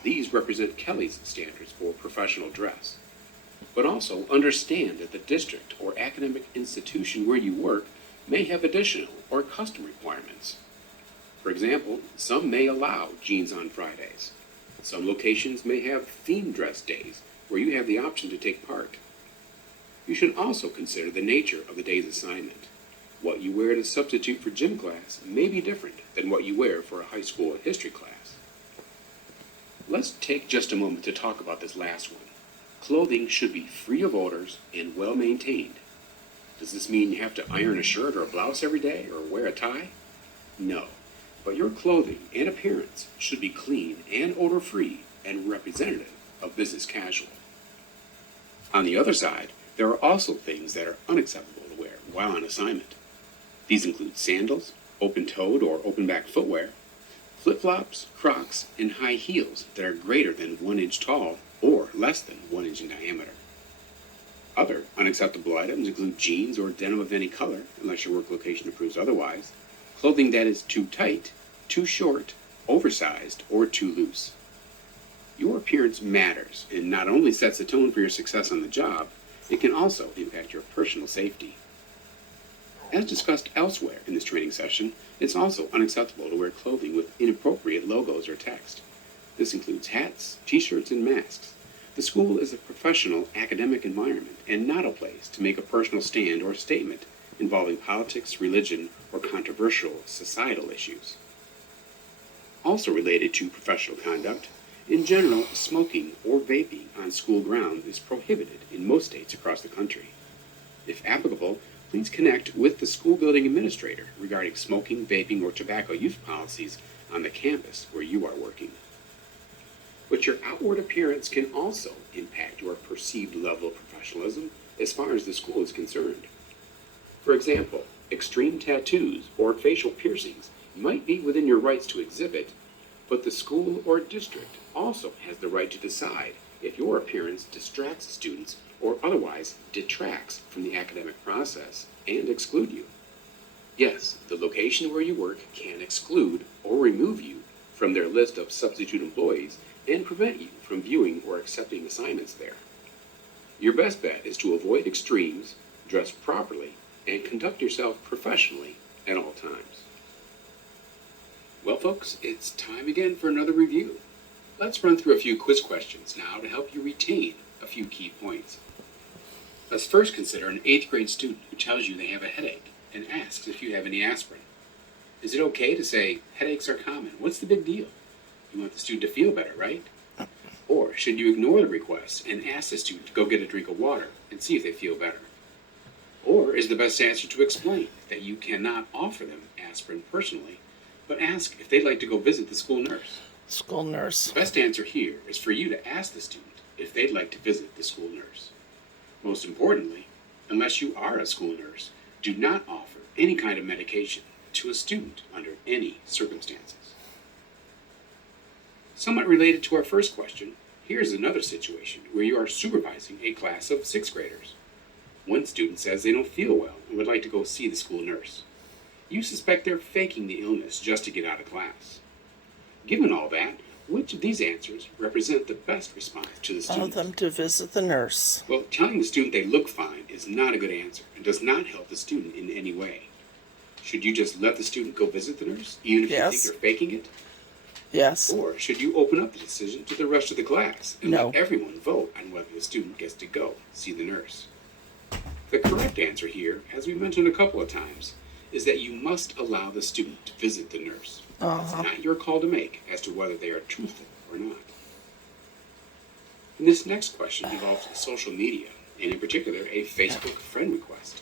These represent Kelly's standards for professional dress. But also understand that the district or academic institution where you work may have additional or custom requirements. For example, some may allow jeans on Fridays. Some locations may have theme dress days where you have the option to take part. You should also consider the nature of the day's assignment. What you wear to substitute for gym class may be different than what you wear for a high school history class. Let's take just a moment to talk about this last one. Clothing should be free of odors and well maintained. Does this mean you have to iron a shirt or a blouse every day or wear a tie? No, but your clothing and appearance should be clean and odor-free and representative of business casual. On the other side, there are also things that are unacceptable to wear while on assignment. These include sandals, open-toed or open-back footwear, flip-flops, Crocs, and high heels that are greater than 1 inch tall or less than 1 inch in diameter. Other unacceptable items include jeans or denim of any color, unless your work location approves otherwise, clothing that is too tight, too short, oversized, or too loose. Your appearance matters and not only sets the tone for your success on the job, it can also impact your personal safety. As discussed elsewhere in this training session, it's also unacceptable to wear clothing with inappropriate logos or text. This includes hats, t-shirts, and masks. The school is a professional academic environment and not a place to make a personal stand or statement involving politics, religion, or controversial societal issues. Also related to professional conduct, In general, smoking or vaping on school grounds is prohibited in most states across the country. If applicable, please connect with the school building administrator regarding smoking, vaping, or tobacco use policies on the campus where you are working. But your outward appearance can also impact your perceived level of professionalism as far as the school is concerned. For example, extreme tattoos or facial piercings might be within your rights to exhibit, but the school or district also has the right to decide if your appearance distracts students or otherwise detracts from the academic process and exclude you. Yes, the location where you work can exclude or remove you from their list of substitute employees and prevent you from viewing or accepting assignments there. Your best bet is to avoid extremes, dress properly, and conduct yourself professionally at all times. Well, folks, it's time again for another review. Let's run through a few quiz questions now to help you retain a few key points. Let's first consider an 8th grade student who tells you they have a headache and asks if you have any aspirin. Is it okay to say, headaches are common, what's the big deal? You want the student to feel better, right? Or should you ignore the request and ask the student to go get a drink of water and see if they feel better? Or is the best answer to explain that you cannot offer them aspirin personally, but ask if they'd like to go visit the school nurse? School nurse. The best answer here is for you to ask the student if they'd like to visit the school nurse. Most importantly, unless you are a school nurse, do not offer any kind of medication to a student under any circumstances. Somewhat related to our first question, here's another situation where you are supervising a class of 6th graders. One student says they don't feel well and would like to go see the school nurse. You suspect they're faking the illness just to get out of class. Given all that, which of these answers represent the best response to the student? Tell them to visit the nurse. Well, telling the student they look fine is not a good answer and does not help the student in any way. Should you just let the student go visit the nurse, even if you think they're faking it? Yes. Or should you open up the decision to the rest of the class and let everyone vote on whether the student gets to go see the nurse? The correct answer here, as we mentioned a couple of times, is that you must allow the student to visit the nurse. It's not your call to make as to whether they are truthful or not. And this next question involves social media, and in particular, a Facebook friend request.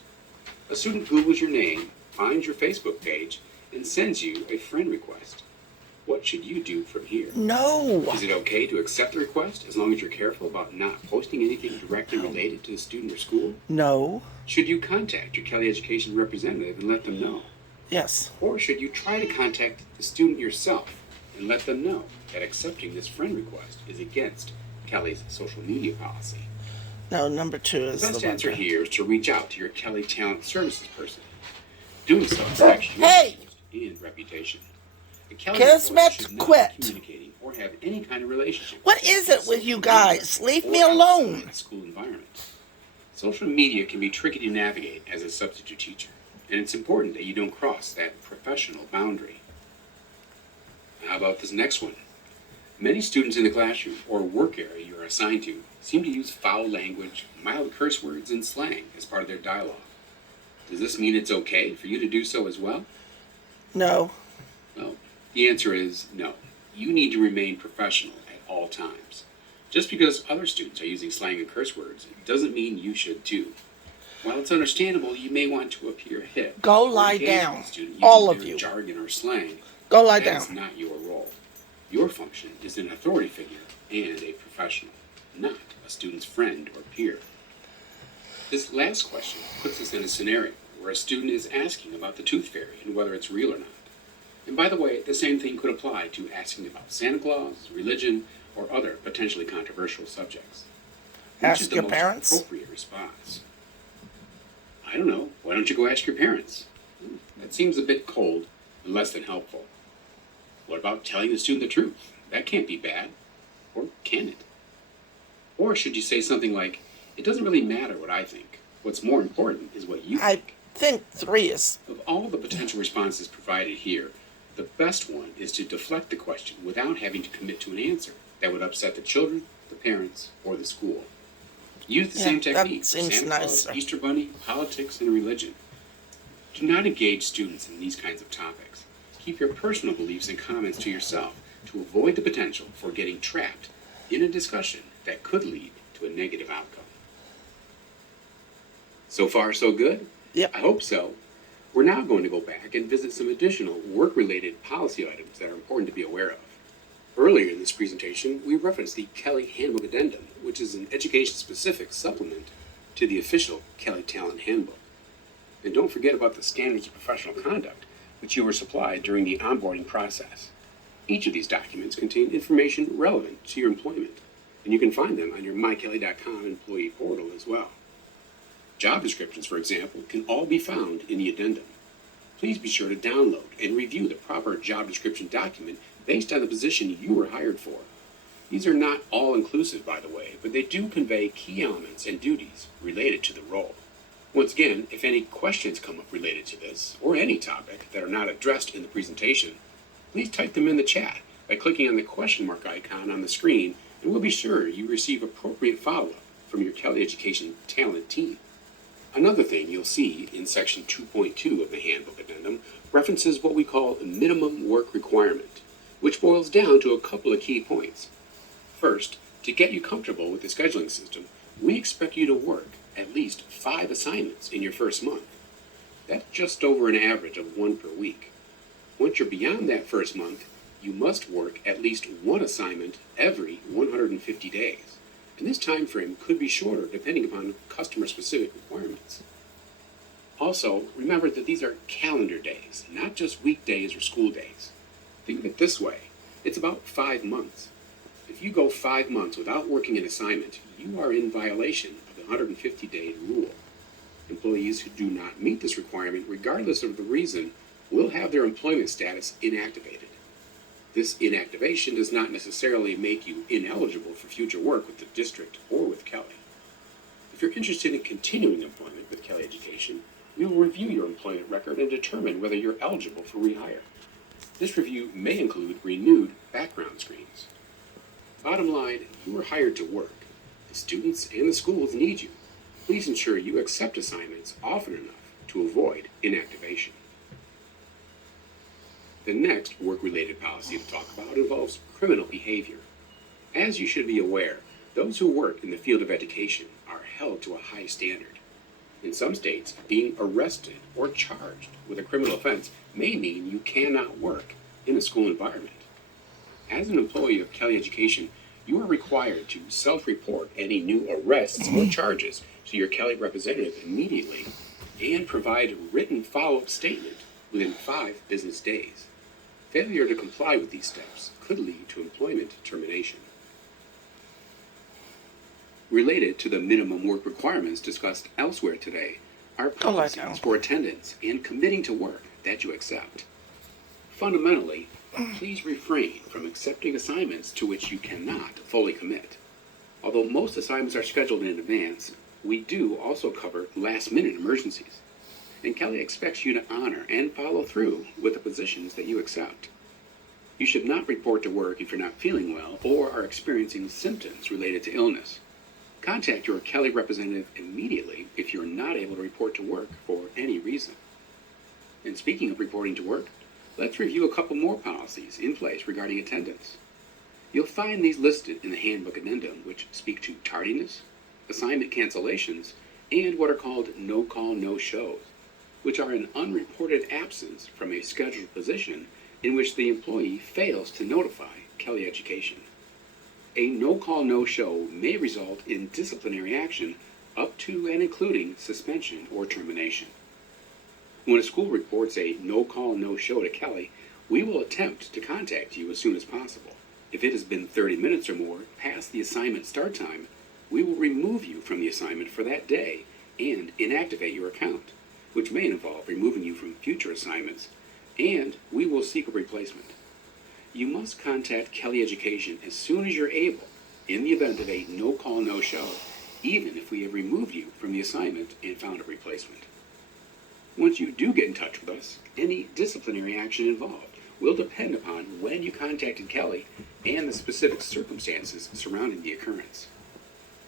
A student Googles your name, finds your Facebook page, and sends you a friend request. What should you do from here? No. Is it okay to accept the request as long as you're careful about not posting anything directly related to the student or school? No. Should you contact your Kelly Education representative and let them know? Yes. Or should you try to contact the student yourself and let them know that accepting this friend request is against Kelly's social media policy? No, number 2 is the best one. answer here is to reach out to your Kelly Talent Services person. Doing so protects your and reputation. The Kelly employee should not be communicating or have any kind of relationship. What is it with you guys? Leave me alone. In the school environment. Social media can be tricky to navigate as a substitute teacher, and it's important that you don't cross that professional boundary. How about this next one? Many students in the classroom or work area you are assigned to seem to use foul language, mild curse words, and slang as part of their dialogue. Does this mean it's okay for you to do so as well? No. Well, the answer is no. You need to remain professional at all times. Just because other students are using slang and curse words doesn't mean you should too. While it's understandable, you may want to appear hip. Go lie down, all of you. Jargon or slang. Go lie down. That's not your role. Your function is an authority figure and a professional, not a student's friend or peer. This last question puts us in a scenario where a student is asking about the tooth fairy and whether it's real or not. And by the way, the same thing could apply to asking about Santa Claus, religion, or other potentially controversial subjects. Which is the most appropriate response? I don't know. Why don't you go ask your parents? That seems a bit cold and less than helpful. What about telling the student the truth? That can't be bad. Or can it? Or should you say something like, it doesn't really matter what I think. What's more important is what you think. I think 3 is... Of all the potential responses provided here, the best one is to deflect the question without having to commit to an answer that would upset the children, the parents, or the school. Use the same technique for Santa Claus, Easter Bunny, politics, and religion. Do not engage students in these kinds of topics. Keep your personal beliefs and comments to yourself, to avoid the potential for getting trapped in a discussion that could lead to a negative outcome. So far, so good? Yep. I hope so. We're now going to go back and visit some additional work-related policy items that are important to be aware of. Earlier in this presentation, we referenced the Kelly Handbook Addendum, which is an education-specific supplement to the official Kelly Talent Handbook. And don't forget about the Standards of Professional Conduct, which you were supplied during the onboarding process. Each of these documents contain information relevant to your employment, and you can find them on your mykelly.com employee portal as well. Job descriptions, for example, can all be found in the addendum. Please be sure to download and review the proper job description document based on the position you were hired for. These are not all-inclusive, by the way, but they do convey key elements and duties related to the role. Once again, if any questions come up related to this, or any topic that are not addressed in the presentation, please type them in the chat by clicking on the question mark icon on the screen, and we'll be sure you receive appropriate follow-up from your Kelly Education Talent team. Another thing you'll see in Section 2.2 of the Handbook Addendum references what we call a minimum work requirement, which boils down to a couple of key points. First, to get you comfortable with the scheduling system, we expect you to work at least 5 assignments in your first month. That's just over an average of 1 per week. Once you're beyond that first month, you must work at least 1 assignment every 150 days. And this time frame could be shorter depending upon customer-specific requirements. Also, remember that these are calendar days, not just weekdays or school days. Think of it this way, it's about 5 months. If you go 5 months without working an assignment, you are in violation of the 150-day rule. Employees who do not meet this requirement, regardless of the reason, will have their employment status inactivated. This inactivation does not necessarily make you ineligible for future work with the district or with Kelly. If you're interested in continuing employment with Kelly Education, we will review your employment record and determine whether you're eligible for rehire. This review may include renewed background screens. Bottom line, you were hired to work. The students and the schools need you. Please ensure you accept assignments often enough to avoid inactivation. The next work-related policy to talk about involves criminal behavior. As you should be aware, those who work in the field of education are held to a high standard. In some states, being arrested or charged with a criminal offense may mean you cannot work in a school environment. As an employee of Kelly Education, you are required to self-report any new arrests or charges to your Kelly representative immediately and provide a written follow-up statement within 5 business days. Failure to comply with these steps could lead to employment termination. Related to the minimum work requirements discussed elsewhere today are policies for attendance and committing to work that you accept. Fundamentally, please refrain from accepting assignments to which you cannot fully commit. Although most assignments are scheduled in advance, we do also cover last-minute emergencies, and Kelly expects you to honor and follow through with the positions that you accept. You should not report to work if you're not feeling well or are experiencing symptoms related to illness. Contact your Kelly representative immediately if you're not able to report to work for any reason. And speaking of reporting to work, let's review a couple more policies in place regarding attendance. You'll find these listed in the Handbook Addendum, which speak to tardiness, assignment cancellations, and what are called no-call, no-shows, which are an unreported absence from a scheduled position in which the employee fails to notify Kelly Education. A no-call, no-show may result in disciplinary action up to and including suspension or termination. When a school reports a no-call, no-show to Kelly, we will attempt to contact you as soon as possible. If it has been 30 minutes or more past the assignment start time, we will remove you from the assignment for that day and inactivate your account, which may involve removing you from future assignments, and we will seek a replacement. You must contact Kelly Education as soon as you're able in the event of a no-call, no-show, even if we have removed you from the assignment and found a replacement. Once you do get in touch with us, any disciplinary action involved will depend upon when you contacted Kelly and the specific circumstances surrounding the occurrence.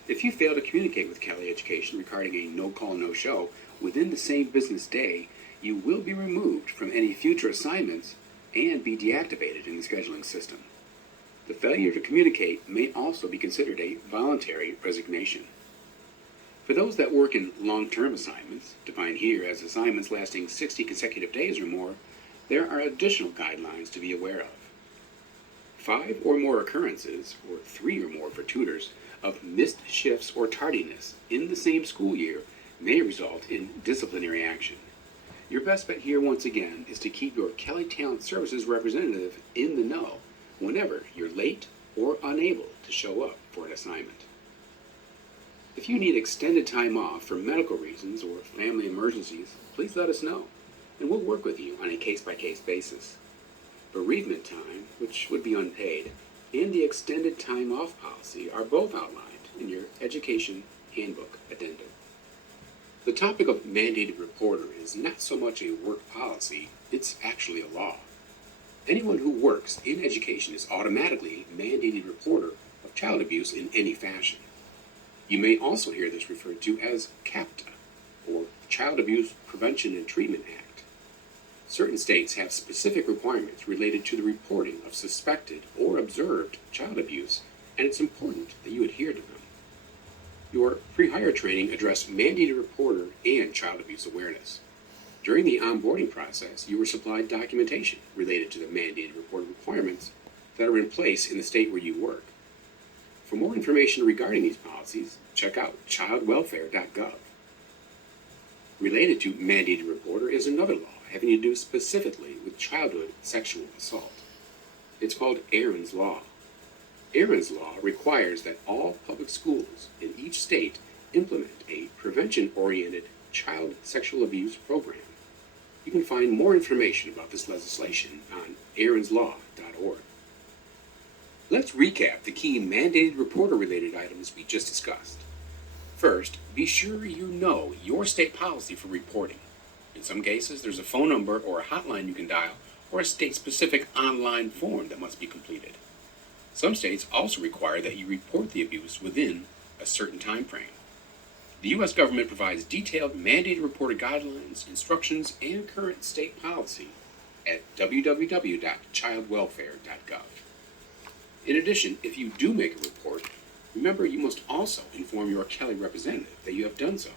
If you fail to communicate with Kelly Education regarding a no-call, no-show within the same business day, you will be removed from any future assignments and be deactivated in the scheduling system. The failure to communicate may also be considered a voluntary resignation. For those that work in long-term assignments, defined here as assignments lasting 60 consecutive days or more, there are additional guidelines to be aware of. 5 or more occurrences, or 3 or more for tutors, of missed shifts or tardiness in the same school year may result in disciplinary action. Your best bet here, once again, is to keep your Kelly Talent Services representative in the know whenever you're late or unable to show up for an assignment. If you need extended time off for medical reasons or family emergencies, please let us know, and we'll work with you on a case-by-case basis. Bereavement time, which would be unpaid, and the extended time off policy are both outlined in your Education Handbook Addendum. The topic of mandated reporter is not so much a work policy, it's actually a law. Anyone who works in education is automatically a mandated reporter of child abuse in any fashion. You may also hear this referred to as CAPTA, or Child Abuse Prevention and Treatment Act. Certain states have specific requirements related to the reporting of suspected or observed child abuse, and it's important that you adhere to them. Your pre-hire training addressed mandated reporter and child abuse awareness. During the onboarding process, you were supplied documentation related to the mandated reporter requirements that are in place in the state where you work. For more information regarding these policies, check out childwelfare.gov. Related to mandated reporter is another law having to do specifically with childhood sexual assault. It's called Aaron's Law. Aaron's Law requires that all public schools in each state implement a prevention-oriented child sexual abuse program. You can find more information about this legislation on aaronslaw.org. Let's recap the key mandated reporter-related items we just discussed. First, be sure you know your state policy for reporting. In some cases, there's a phone number or a hotline you can dial, or a state-specific online form that must be completed. Some states also require that you report the abuse within a certain time frame. The U.S. government provides detailed mandated reporter guidelines, instructions, and current state policy at www.childwelfare.gov. In addition, if you do make a report, remember you must also inform your Kelly representative that you have done so.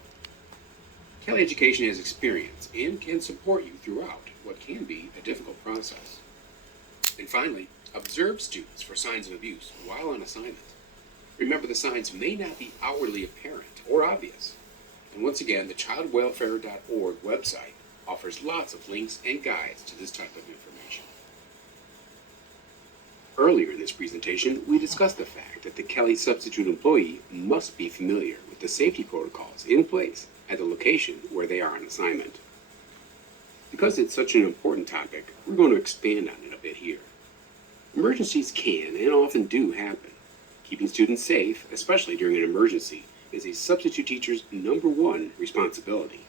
Kelly Education has experience and can support you throughout what can be a difficult process. And finally, observe students for signs of abuse while on assignment. Remember, the signs may not be outwardly apparent or obvious. And once again, the childwelfare.org website offers lots of links and guides to this type of information. Earlier in this presentation, we discussed the fact that the Kelly substitute employee must be familiar with the safety protocols in place at the location where they are on assignment. Because it's such an important topic, we're going to expand on it a bit here. Emergencies can and often do happen. Keeping students safe, especially during an emergency, is a substitute teacher's #1 responsibility.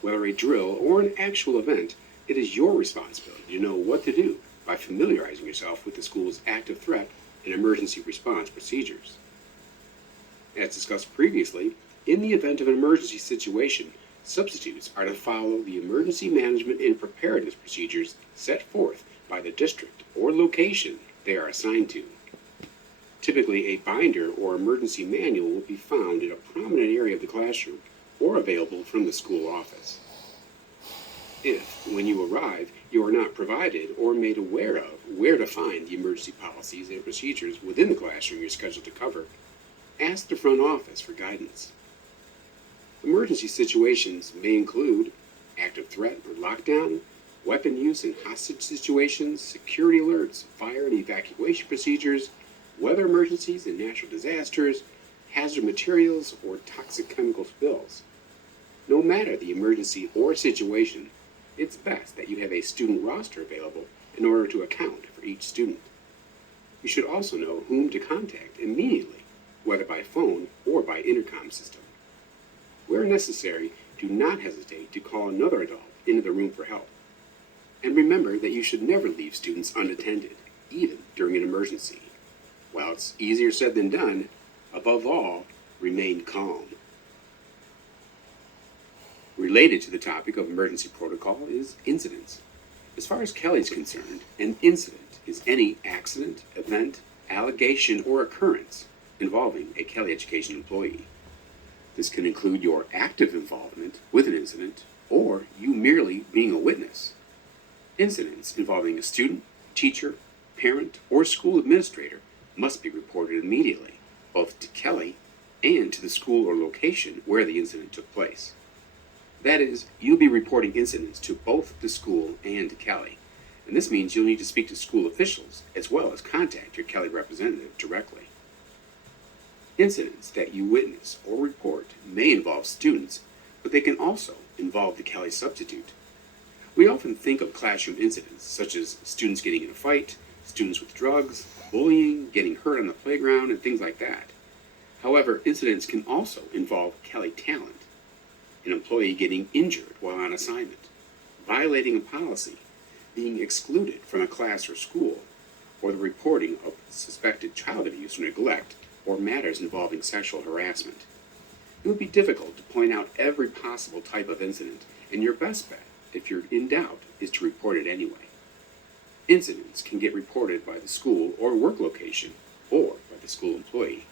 Whether a drill or an actual event, it is your responsibility to know what to do by familiarizing yourself with the school's active threat and emergency response procedures. As discussed previously, in the event of an emergency situation, substitutes are to follow the emergency management and preparedness procedures set forth by the district or location they are assigned to. Typically, a binder or emergency manual will be found in a prominent area of the classroom or available from the school office. If, when you arrive, you are not provided or made aware of where to find the emergency policies and procedures within the classroom you're scheduled to cover, ask the front office for guidance. Emergency situations may include active threat or lockdown, weapon use in hostage situations, security alerts, fire and evacuation procedures, weather emergencies and natural disasters, hazard materials, or toxic chemical spills. No matter the emergency or situation, it's best that you have a student roster available in order to account for each student. You should also know whom to contact immediately, whether by phone or by intercom system. Where necessary, do not hesitate to call another adult into the room for help. And remember that you should never leave students unattended, even during an emergency. While it's easier said than done, above all, remain calm. Related to the topic of emergency protocol is incidents. As far as Kelly is concerned, an incident is any accident, event, allegation, or occurrence involving a Kelly Education employee. This can include your active involvement with an incident or you merely being a witness. Incidents involving a student, teacher, parent, or school administrator must be reported immediately, both to Kelly and to the school or location where the incident took place. That is, you'll be reporting incidents to both the school and to Kelly, and this means you'll need to speak to school officials as well as contact your Kelly representative directly. Incidents that you witness or report may involve students, but they can also involve the Kelly substitute. We often think of classroom incidents such as students getting in a fight, students with drugs, bullying, getting hurt on the playground, and things like that. However, incidents can also involve Kelly talent, an employee getting injured while on assignment, violating a policy, being excluded from a class or school, or the reporting of suspected child abuse or neglect, or matters involving sexual harassment. It would be difficult to point out every possible type of incident, and your best bet, if you're in doubt, is to report it anyway. Incidents can get reported by the school or work location, or by the school employee.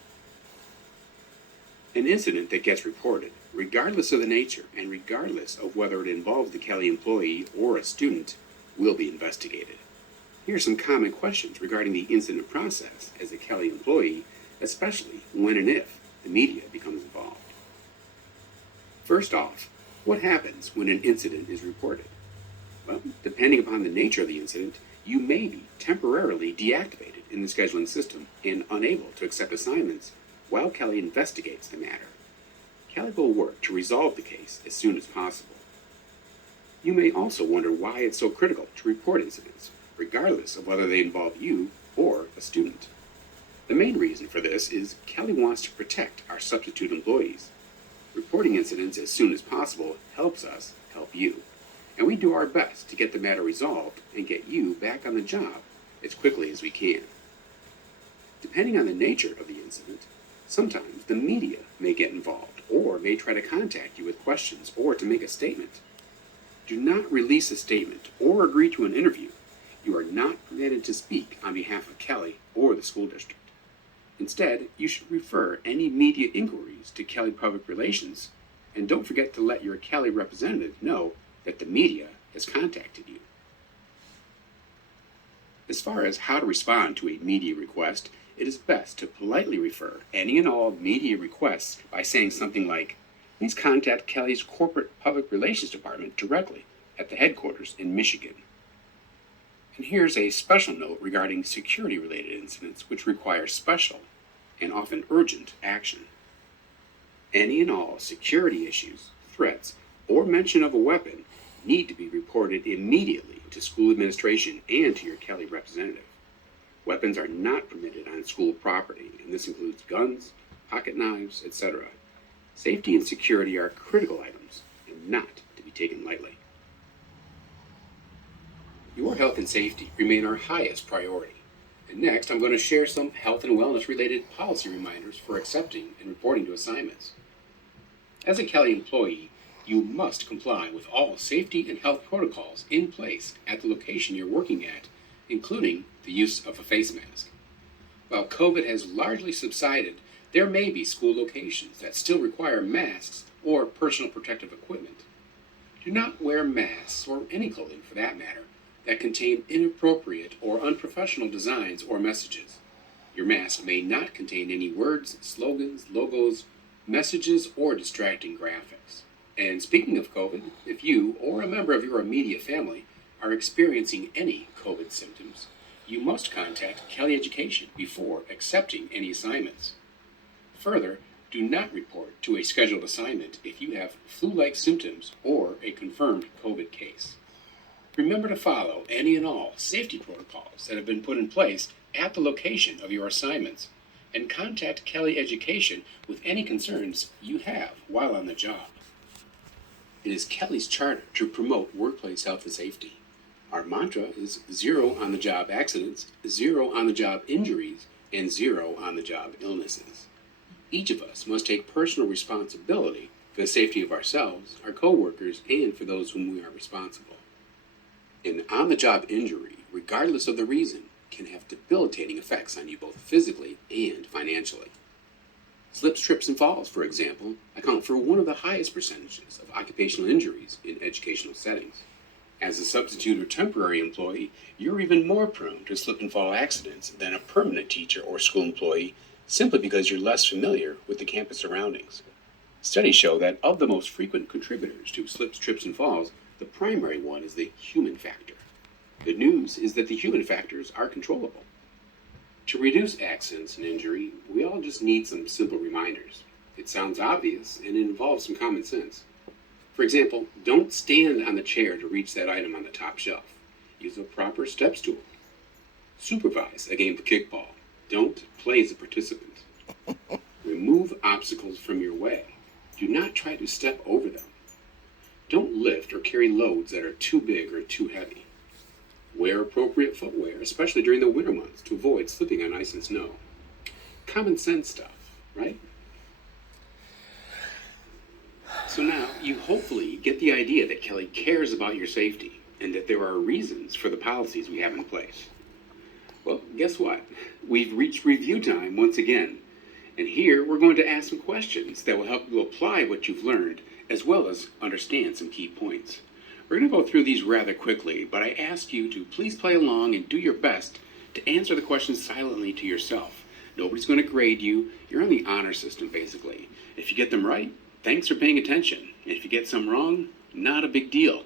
An incident that gets reported, regardless of the nature and regardless of whether it involves the Kelly employee or a student, will be investigated. Here are some common questions regarding the incident process as a Kelly employee, especially when and if the media becomes involved. First off, what happens when an incident is reported? Well, depending upon the nature of the incident, you may be temporarily deactivated in the scheduling system and unable to accept assignments while Kelly investigates the matter. Kelly will work to resolve the case as soon as possible. You may also wonder why it's so critical to report incidents, regardless of whether they involve you or a student. The main reason for this is Kelly wants to protect our substitute employees. Reporting incidents as soon as possible helps us help you, and we do our best to get the matter resolved and get you back on the job as quickly as we can. Depending on the nature of the incident, sometimes the media may get involved or may try to contact you with questions or to make a statement. Do not release a statement or agree to an interview. You are not permitted to speak on behalf of Kelly or the school district. Instead, you should refer any media inquiries to Kelly Public Relations, and don't forget to let your Kelly representative know that the media has contacted you. As far as how to respond to a media request, it is best to politely refer any and all media requests by saying something like, "Please contact Kelly's Corporate Public Relations Department directly at the headquarters in Michigan." And here's a special note regarding security-related incidents which require special and often urgent action. Any and all security issues, threats, or mention of a weapon need to be reported immediately to school administration and to your Kelly representative. Weapons are not permitted on school property, and this includes guns, pocket knives, etc. Safety and security are critical items and not to be taken lightly. Your health and safety remain our highest priority. And next, I'm going to share some health and wellness related policy reminders for accepting and reporting to assignments. As a Kelly employee, you must comply with all safety and health protocols in place at the location you're working at, including the use of a face mask. While COVID has largely subsided, there may be school locations that still require masks or personal protective equipment. Do not wear masks, or any clothing for that matter, that contain inappropriate or unprofessional designs or messages. Your mask may not contain any words, slogans, logos, messages, or distracting graphics. And speaking of COVID, if you or a member of your immediate family are experiencing any COVID symptoms, you must contact Kelly Education before accepting any assignments. Further, do not report to a scheduled assignment if you have flu-like symptoms or a confirmed COVID case. Remember to follow any and all safety protocols that have been put in place at the location of your assignments, and contact Kelly Education with any concerns you have while on the job. It is Kelly's charter to promote workplace health and safety. Our mantra is 0 on-the-job accidents, 0 on-the-job injuries, and 0 on-the-job illnesses. Each of us must take personal responsibility for the safety of ourselves, our co-workers, and for those whom we are responsible. An on-the-job injury, regardless of the reason, can have debilitating effects on you both physically and financially. Slips, trips, and falls, for example, account for one of the highest percentages of occupational injuries in educational settings. As a substitute or temporary employee, you're even more prone to slip and fall accidents than a permanent teacher or school employee, simply because you're less familiar with the campus surroundings. Studies show that of the most frequent contributors to slips, trips, and falls, the primary one is the human factor. Good news is that the human factors are controllable. To reduce accidents and injury, we all just need some simple reminders. It sounds obvious and it involves some common sense. For example, don't stand on the chair to reach that item on the top shelf. Use a proper step stool. Supervise a game of kickball. Don't play as a participant. Remove obstacles from your way. Do not try to step over them. Don't lift or carry loads that are too big or too heavy. Wear appropriate footwear, especially during the winter months, to avoid slipping on ice and snow. Common sense stuff, right? So now, you hopefully get the idea that Kelly cares about your safety and that there are reasons for the policies we have in place. Well, guess what? We've reached review time once again. And here we're going to ask some questions that will help you apply what you've learned, as well as understand some key points. We're going to go through these rather quickly, but I ask you to please play along and do your best to answer the questions silently to yourself. Nobody's going to grade you. You're on the honor system, basically. If you get them right, thanks for paying attention. And if you get some wrong, not a big deal.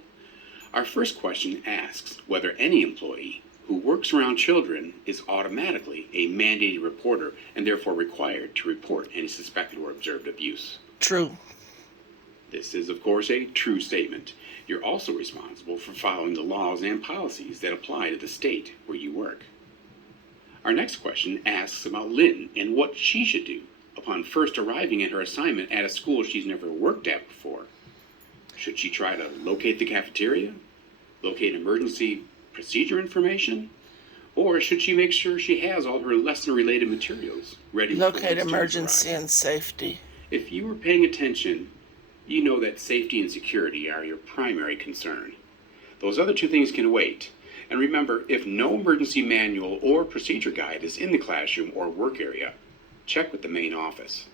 Our first question asks whether any employee who works around children is automatically a mandated reporter and therefore required to report any suspected or observed abuse. True. This is, of course, a true statement. You're also responsible for following the laws and policies that apply to the state where you work. Our next question asks about Lynn and what she should do upon first arriving at her assignment at a school she's never worked at before. Should she try to locate the cafeteria? Locate emergency procedure information? Or should she make sure she has all her lesson-related materials ready? Locate emergency and safety. If you were paying attention, you know that safety and security are your primary concern. Those other two things can wait. And remember, if no emergency manual or procedure guide is in the classroom or work area, check with the main office.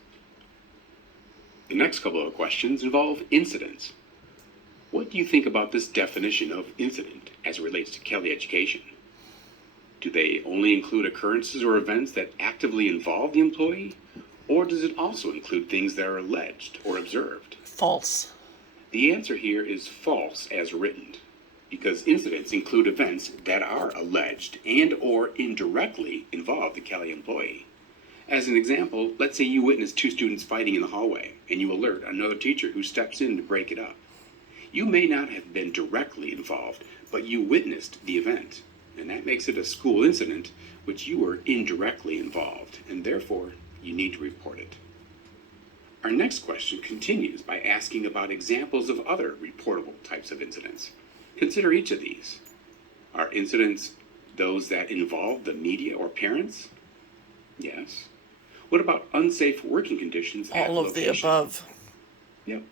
The next couple of questions involve incidents. What do you think about this definition of incident as it relates to Kelly education? Do they only include occurrences or events that actively involve the employee? Or does it also include things that are alleged or observed? False. The answer here is false as written, because incidents include events that are alleged and or indirectly involve the Kelly employee. As an example, let's say you witness two students fighting in the hallway and you alert another teacher who steps in to break it up. You may not have been directly involved, but you witnessed the event, and that makes it a school incident which you were indirectly involved, and therefore you need to report it. Our next question continues by asking about examples of other reportable types of incidents. Consider each of these. Are incidents those that involve the media or parents? Yes. What about unsafe working conditions at All of the location? above. Yep.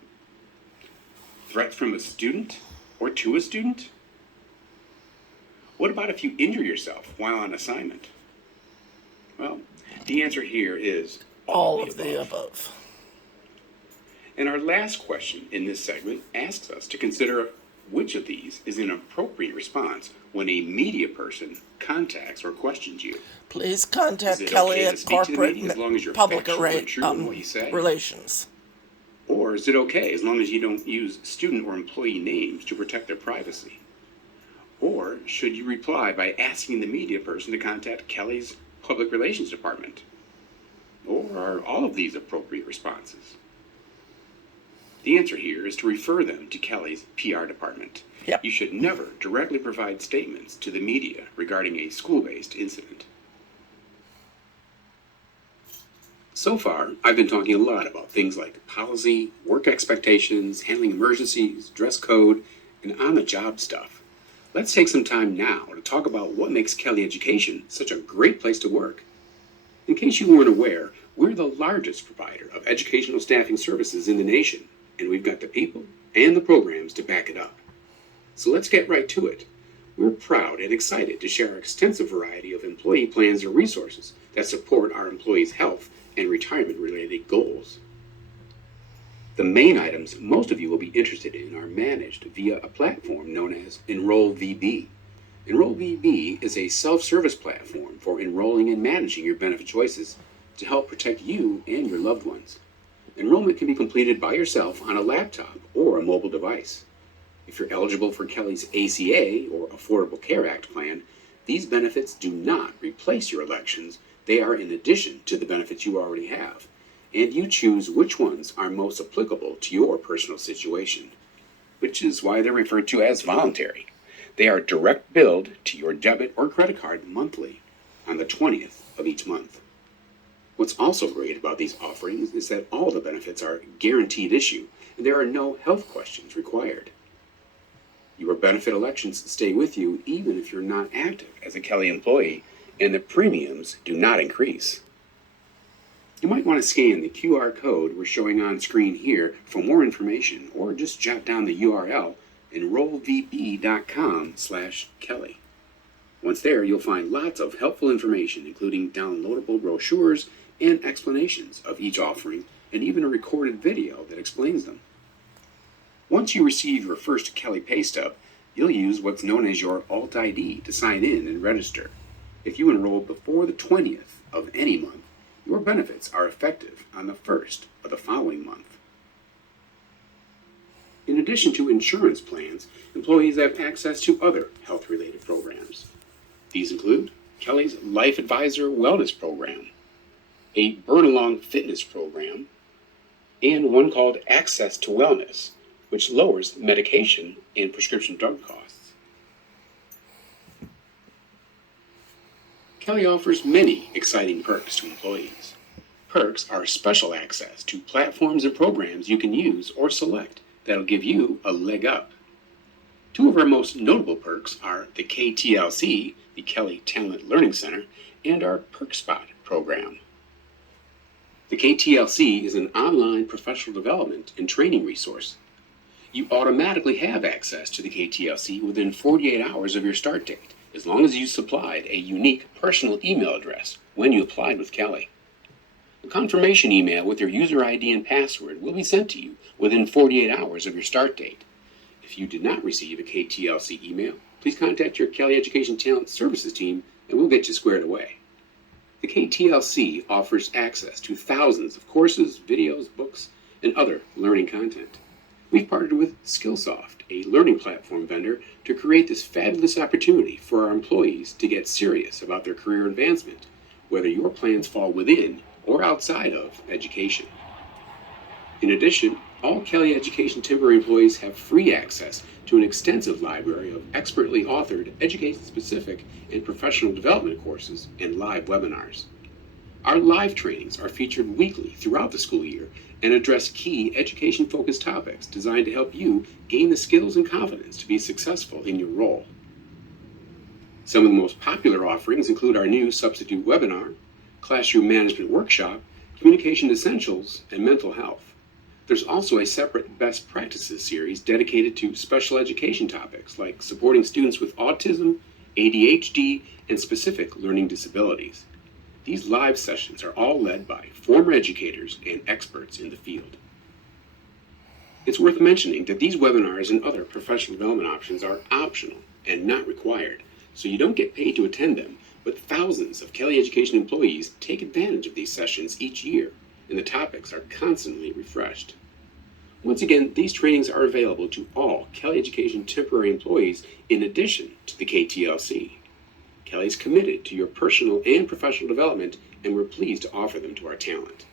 Threat from a student or to a student? What about if you injure yourself while on assignment? Well, the answer here is All of the above. And our last question in this segment asks us to consider which of these is an appropriate response when a media person contacts or questions you. Please Is contact it Kelly okay to at speak to the corporate media as long as you're public factual and true in what you say? relations. Or is it okay as long as you don't use student or employee names to protect their privacy? Or should you reply by asking the media person to contact Kelly's public relations department? Or are all of these appropriate responses? The answer here is to refer them to Kelly's PR department. Yep. You should never directly provide statements to the media regarding a school-based incident. So far, I've been talking a lot about things like policy, work expectations, handling emergencies, dress code, and on-the-job stuff. Let's take some time now to talk about what makes Kelly Education such a great place to work. In case you weren't aware, we're the largest provider of educational staffing services in the nation, and we've got the people and the programs to back it up. So let's get right to it. We're proud and excited to share our extensive variety of employee plans and resources that support our employees' health and retirement-related goals. The main items most of you will be interested in are managed via a platform known as EnrollVB. EnrollVB is a self-service platform for enrolling and managing your benefit choices to help protect you and your loved ones. Enrollment can be completed by yourself on a laptop or a mobile device. If you're eligible for Kelly's ACA or Affordable Care Act plan, these benefits do not replace your elections. They are in addition to the benefits you already have, and you choose which ones are most applicable to your personal situation, which is why they're referred to as voluntary. They are direct billed to your debit or credit card monthly on the 20th of each month. What's also great about these offerings is that all the benefits are guaranteed issue, and there are no health questions required. Your benefit elections stay with you even if you're not active as a Kelly employee, and the premiums do not increase. You might want to scan the QR code we're showing on screen here for more information, or just jot down the URL enrollvb.com/Kelly. Once there, you'll find lots of helpful information, including downloadable brochures and explanations of each offering, and even a recorded video that explains them. Once you receive your first Kelly pay stub, you'll use what's known as your Alt ID to sign in and register. If you enroll before the 20th of any month, your benefits are effective on the 1st of the following month. In addition to insurance plans, employees have access to other health-related programs. These include Kelly's Life Advisor Wellness Program, a burn-along fitness program, and one called Access to Wellness, which lowers medication and prescription drug costs. Kelly offers many exciting perks to employees. Perks are special access to platforms and programs you can use or select that'll give you a leg up. Two of our most notable perks are the KTLC, the Kelly Talent Learning Center, and our PerkSpot program. The KTLC is an online professional development and training resource. You automatically have access to the KTLC within 48 hours of your start date, as long as you supplied a unique personal email address when you applied with Kelly. A confirmation email with your user ID and password will be sent to you within 48 hours of your start date. If you did not receive a KTLC email, please contact your Kelly Education Talent Services team and we'll get you squared away. The KTLC offers access to thousands of courses, videos, books, and other learning content. We've partnered with Skillsoft, a learning platform vendor, to create this fabulous opportunity for our employees to get serious about their career advancement, whether your plans fall within or outside of education. In addition, all Kelly Education temporary employees have free access to an extensive library of expertly authored education-specific and professional development courses and live webinars. Our live trainings are featured weekly throughout the school year and address key education-focused topics designed to help you gain the skills and confidence to be successful in your role. Some of the most popular offerings include our new substitute webinar, classroom management workshop, communication essentials, and mental health. There's also a separate best practices series dedicated to special education topics like supporting students with autism, ADHD, and specific learning disabilities. These live sessions are all led by former educators and experts in the field. It's worth mentioning that these webinars and other professional development options are optional and not required, so you don't get paid to attend them, but thousands of Kelly Education employees take advantage of these sessions each year, and the topics are constantly refreshed. Once again, these trainings are available to all Kelly Education temporary employees in addition to the KTLC. Kelly's committed to your personal and professional development, and we're pleased to offer them to our talent.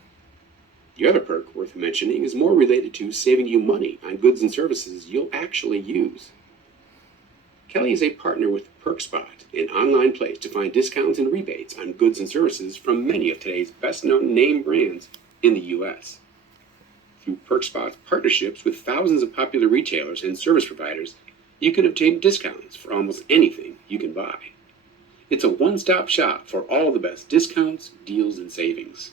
The other perk worth mentioning is more related to saving you money on goods and services you'll actually use. Kelly is a partner with PerkSpot, an online place to find discounts and rebates on goods and services from many of today's best-known name brands in the U.S. Through PerkSpot's partnerships with thousands of popular retailers and service providers, you can obtain discounts for almost anything you can buy. It's a one-stop shop for all the best discounts, deals, and savings.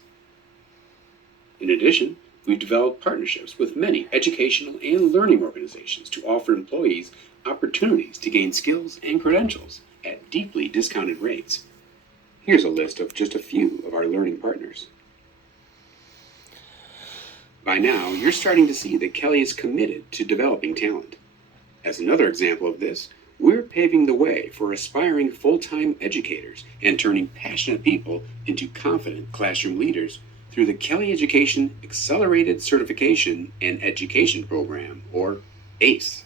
In addition, we've developed partnerships with many educational and learning organizations to offer employees opportunities to gain skills and credentials at deeply discounted rates. Here's a list of just a few of our learning partners. By now, you're starting to see that Kelly is committed to developing talent. As another example of this, we're paving the way for aspiring full-time educators and turning passionate people into confident classroom leaders through the Kelly Education Accelerated Certification and Education Program, or ACE.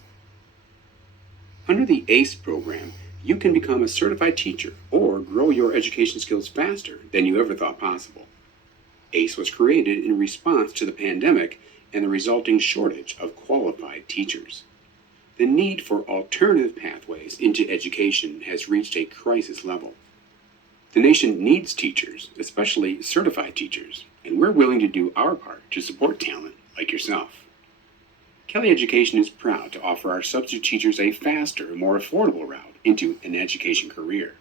Under the ACE program, you can become a certified teacher or grow your education skills faster than you ever thought possible. ACE was created in response to the pandemic and the resulting shortage of qualified teachers. The need for alternative pathways into education has reached a crisis level. The nation needs teachers, especially certified teachers, and we're willing to do our part to support talent like yourself. Kelly Education is proud to offer our substitute teachers a faster and more affordable route into an education career.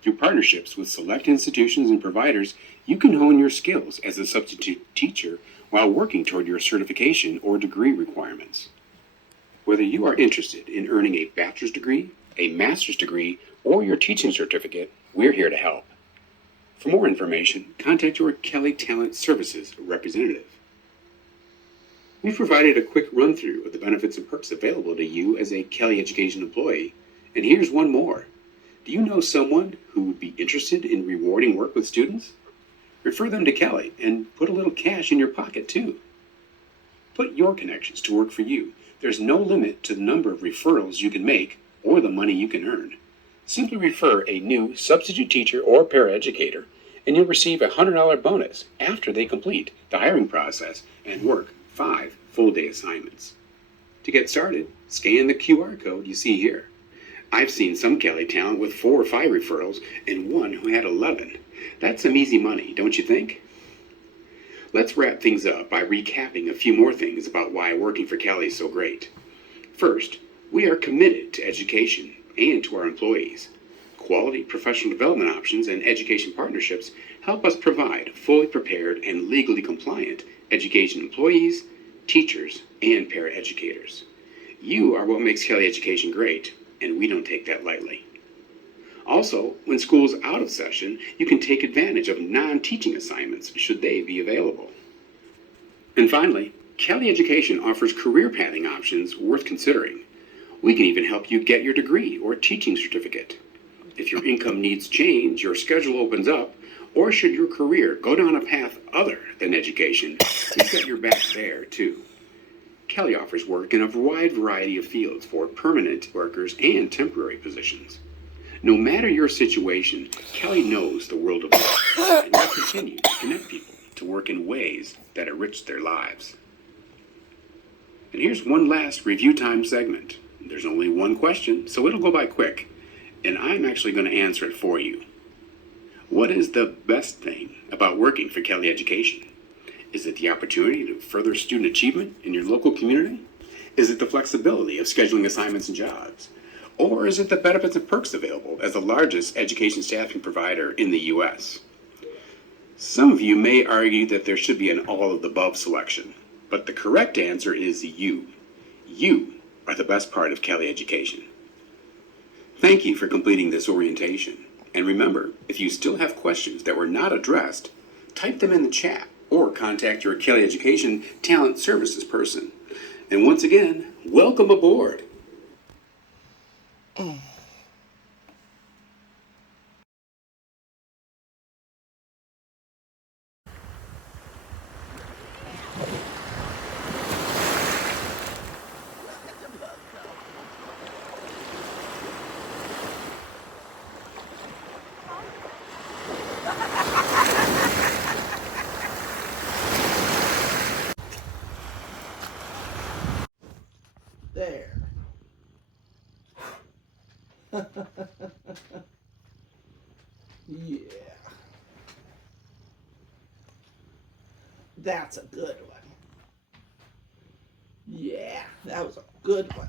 Through partnerships with select institutions and providers, you can hone your skills as a substitute teacher while working toward your certification or degree requirements. Whether you are interested in earning a bachelor's degree, a master's degree, or your teaching certificate, we're here to help. For more information, contact your Kelly Talent Services representative. We've provided a quick run-through of the benefits and perks available to you as a Kelly Education employee, and here's one more. Do you know someone who would be interested in rewarding work with students? Refer them to Kelly and put a little cash in your pocket too. Put your connections to work for you. There's no limit to the number of referrals you can make or the money you can earn. Simply refer a new substitute teacher or paraeducator, and you'll receive a $100 bonus after they complete the hiring process and work 5 full-day assignments. To get started, scan the QR code you see here. I've seen some Kelly talent with 4 or 5 referrals and one who had 11. That's some easy money, don't you think? Let's wrap things up by recapping a few more things about why working for Kelly is so great. First, we are committed to education and to our employees. Quality professional development options and education partnerships help us provide fully prepared and legally compliant education employees, teachers, and paraeducators. You are what makes Kelly Education great, and we don't take that lightly. Also, when school is out of session, you can take advantage of non-teaching assignments should they be available. And finally, Kelly Education offers career pathing options worth considering. We can even help you get your degree or teaching certificate. If your income needs change, your schedule opens up, or should your career go down a path other than education, we've got your back there too. Kelly offers work in a wide variety of fields for permanent workers and temporary positions. No matter your situation, Kelly knows the world of work and will continue to connect people to work in ways that enrich their lives. And here's one last review time segment. There's only one question, so it'll go by quick, and I'm actually going to answer it for you. What is the best thing about working for Kelly Education? Is it the opportunity to further student achievement in your local community? Is it the flexibility of scheduling assignments and jobs? Or is it the benefits and perks available as the largest education staffing provider in the U.S.? Some of you may argue that there should be an all-of-the-above selection, but the correct answer is you. You are the best part of Kelly Education. Thank you for completing this orientation. And remember, if you still have questions that were not addressed, type them in the chat or contact your Kelly Education Talent Services person. And once again, welcome aboard. There. Yeah. That's a good one. Yeah, that was a good one.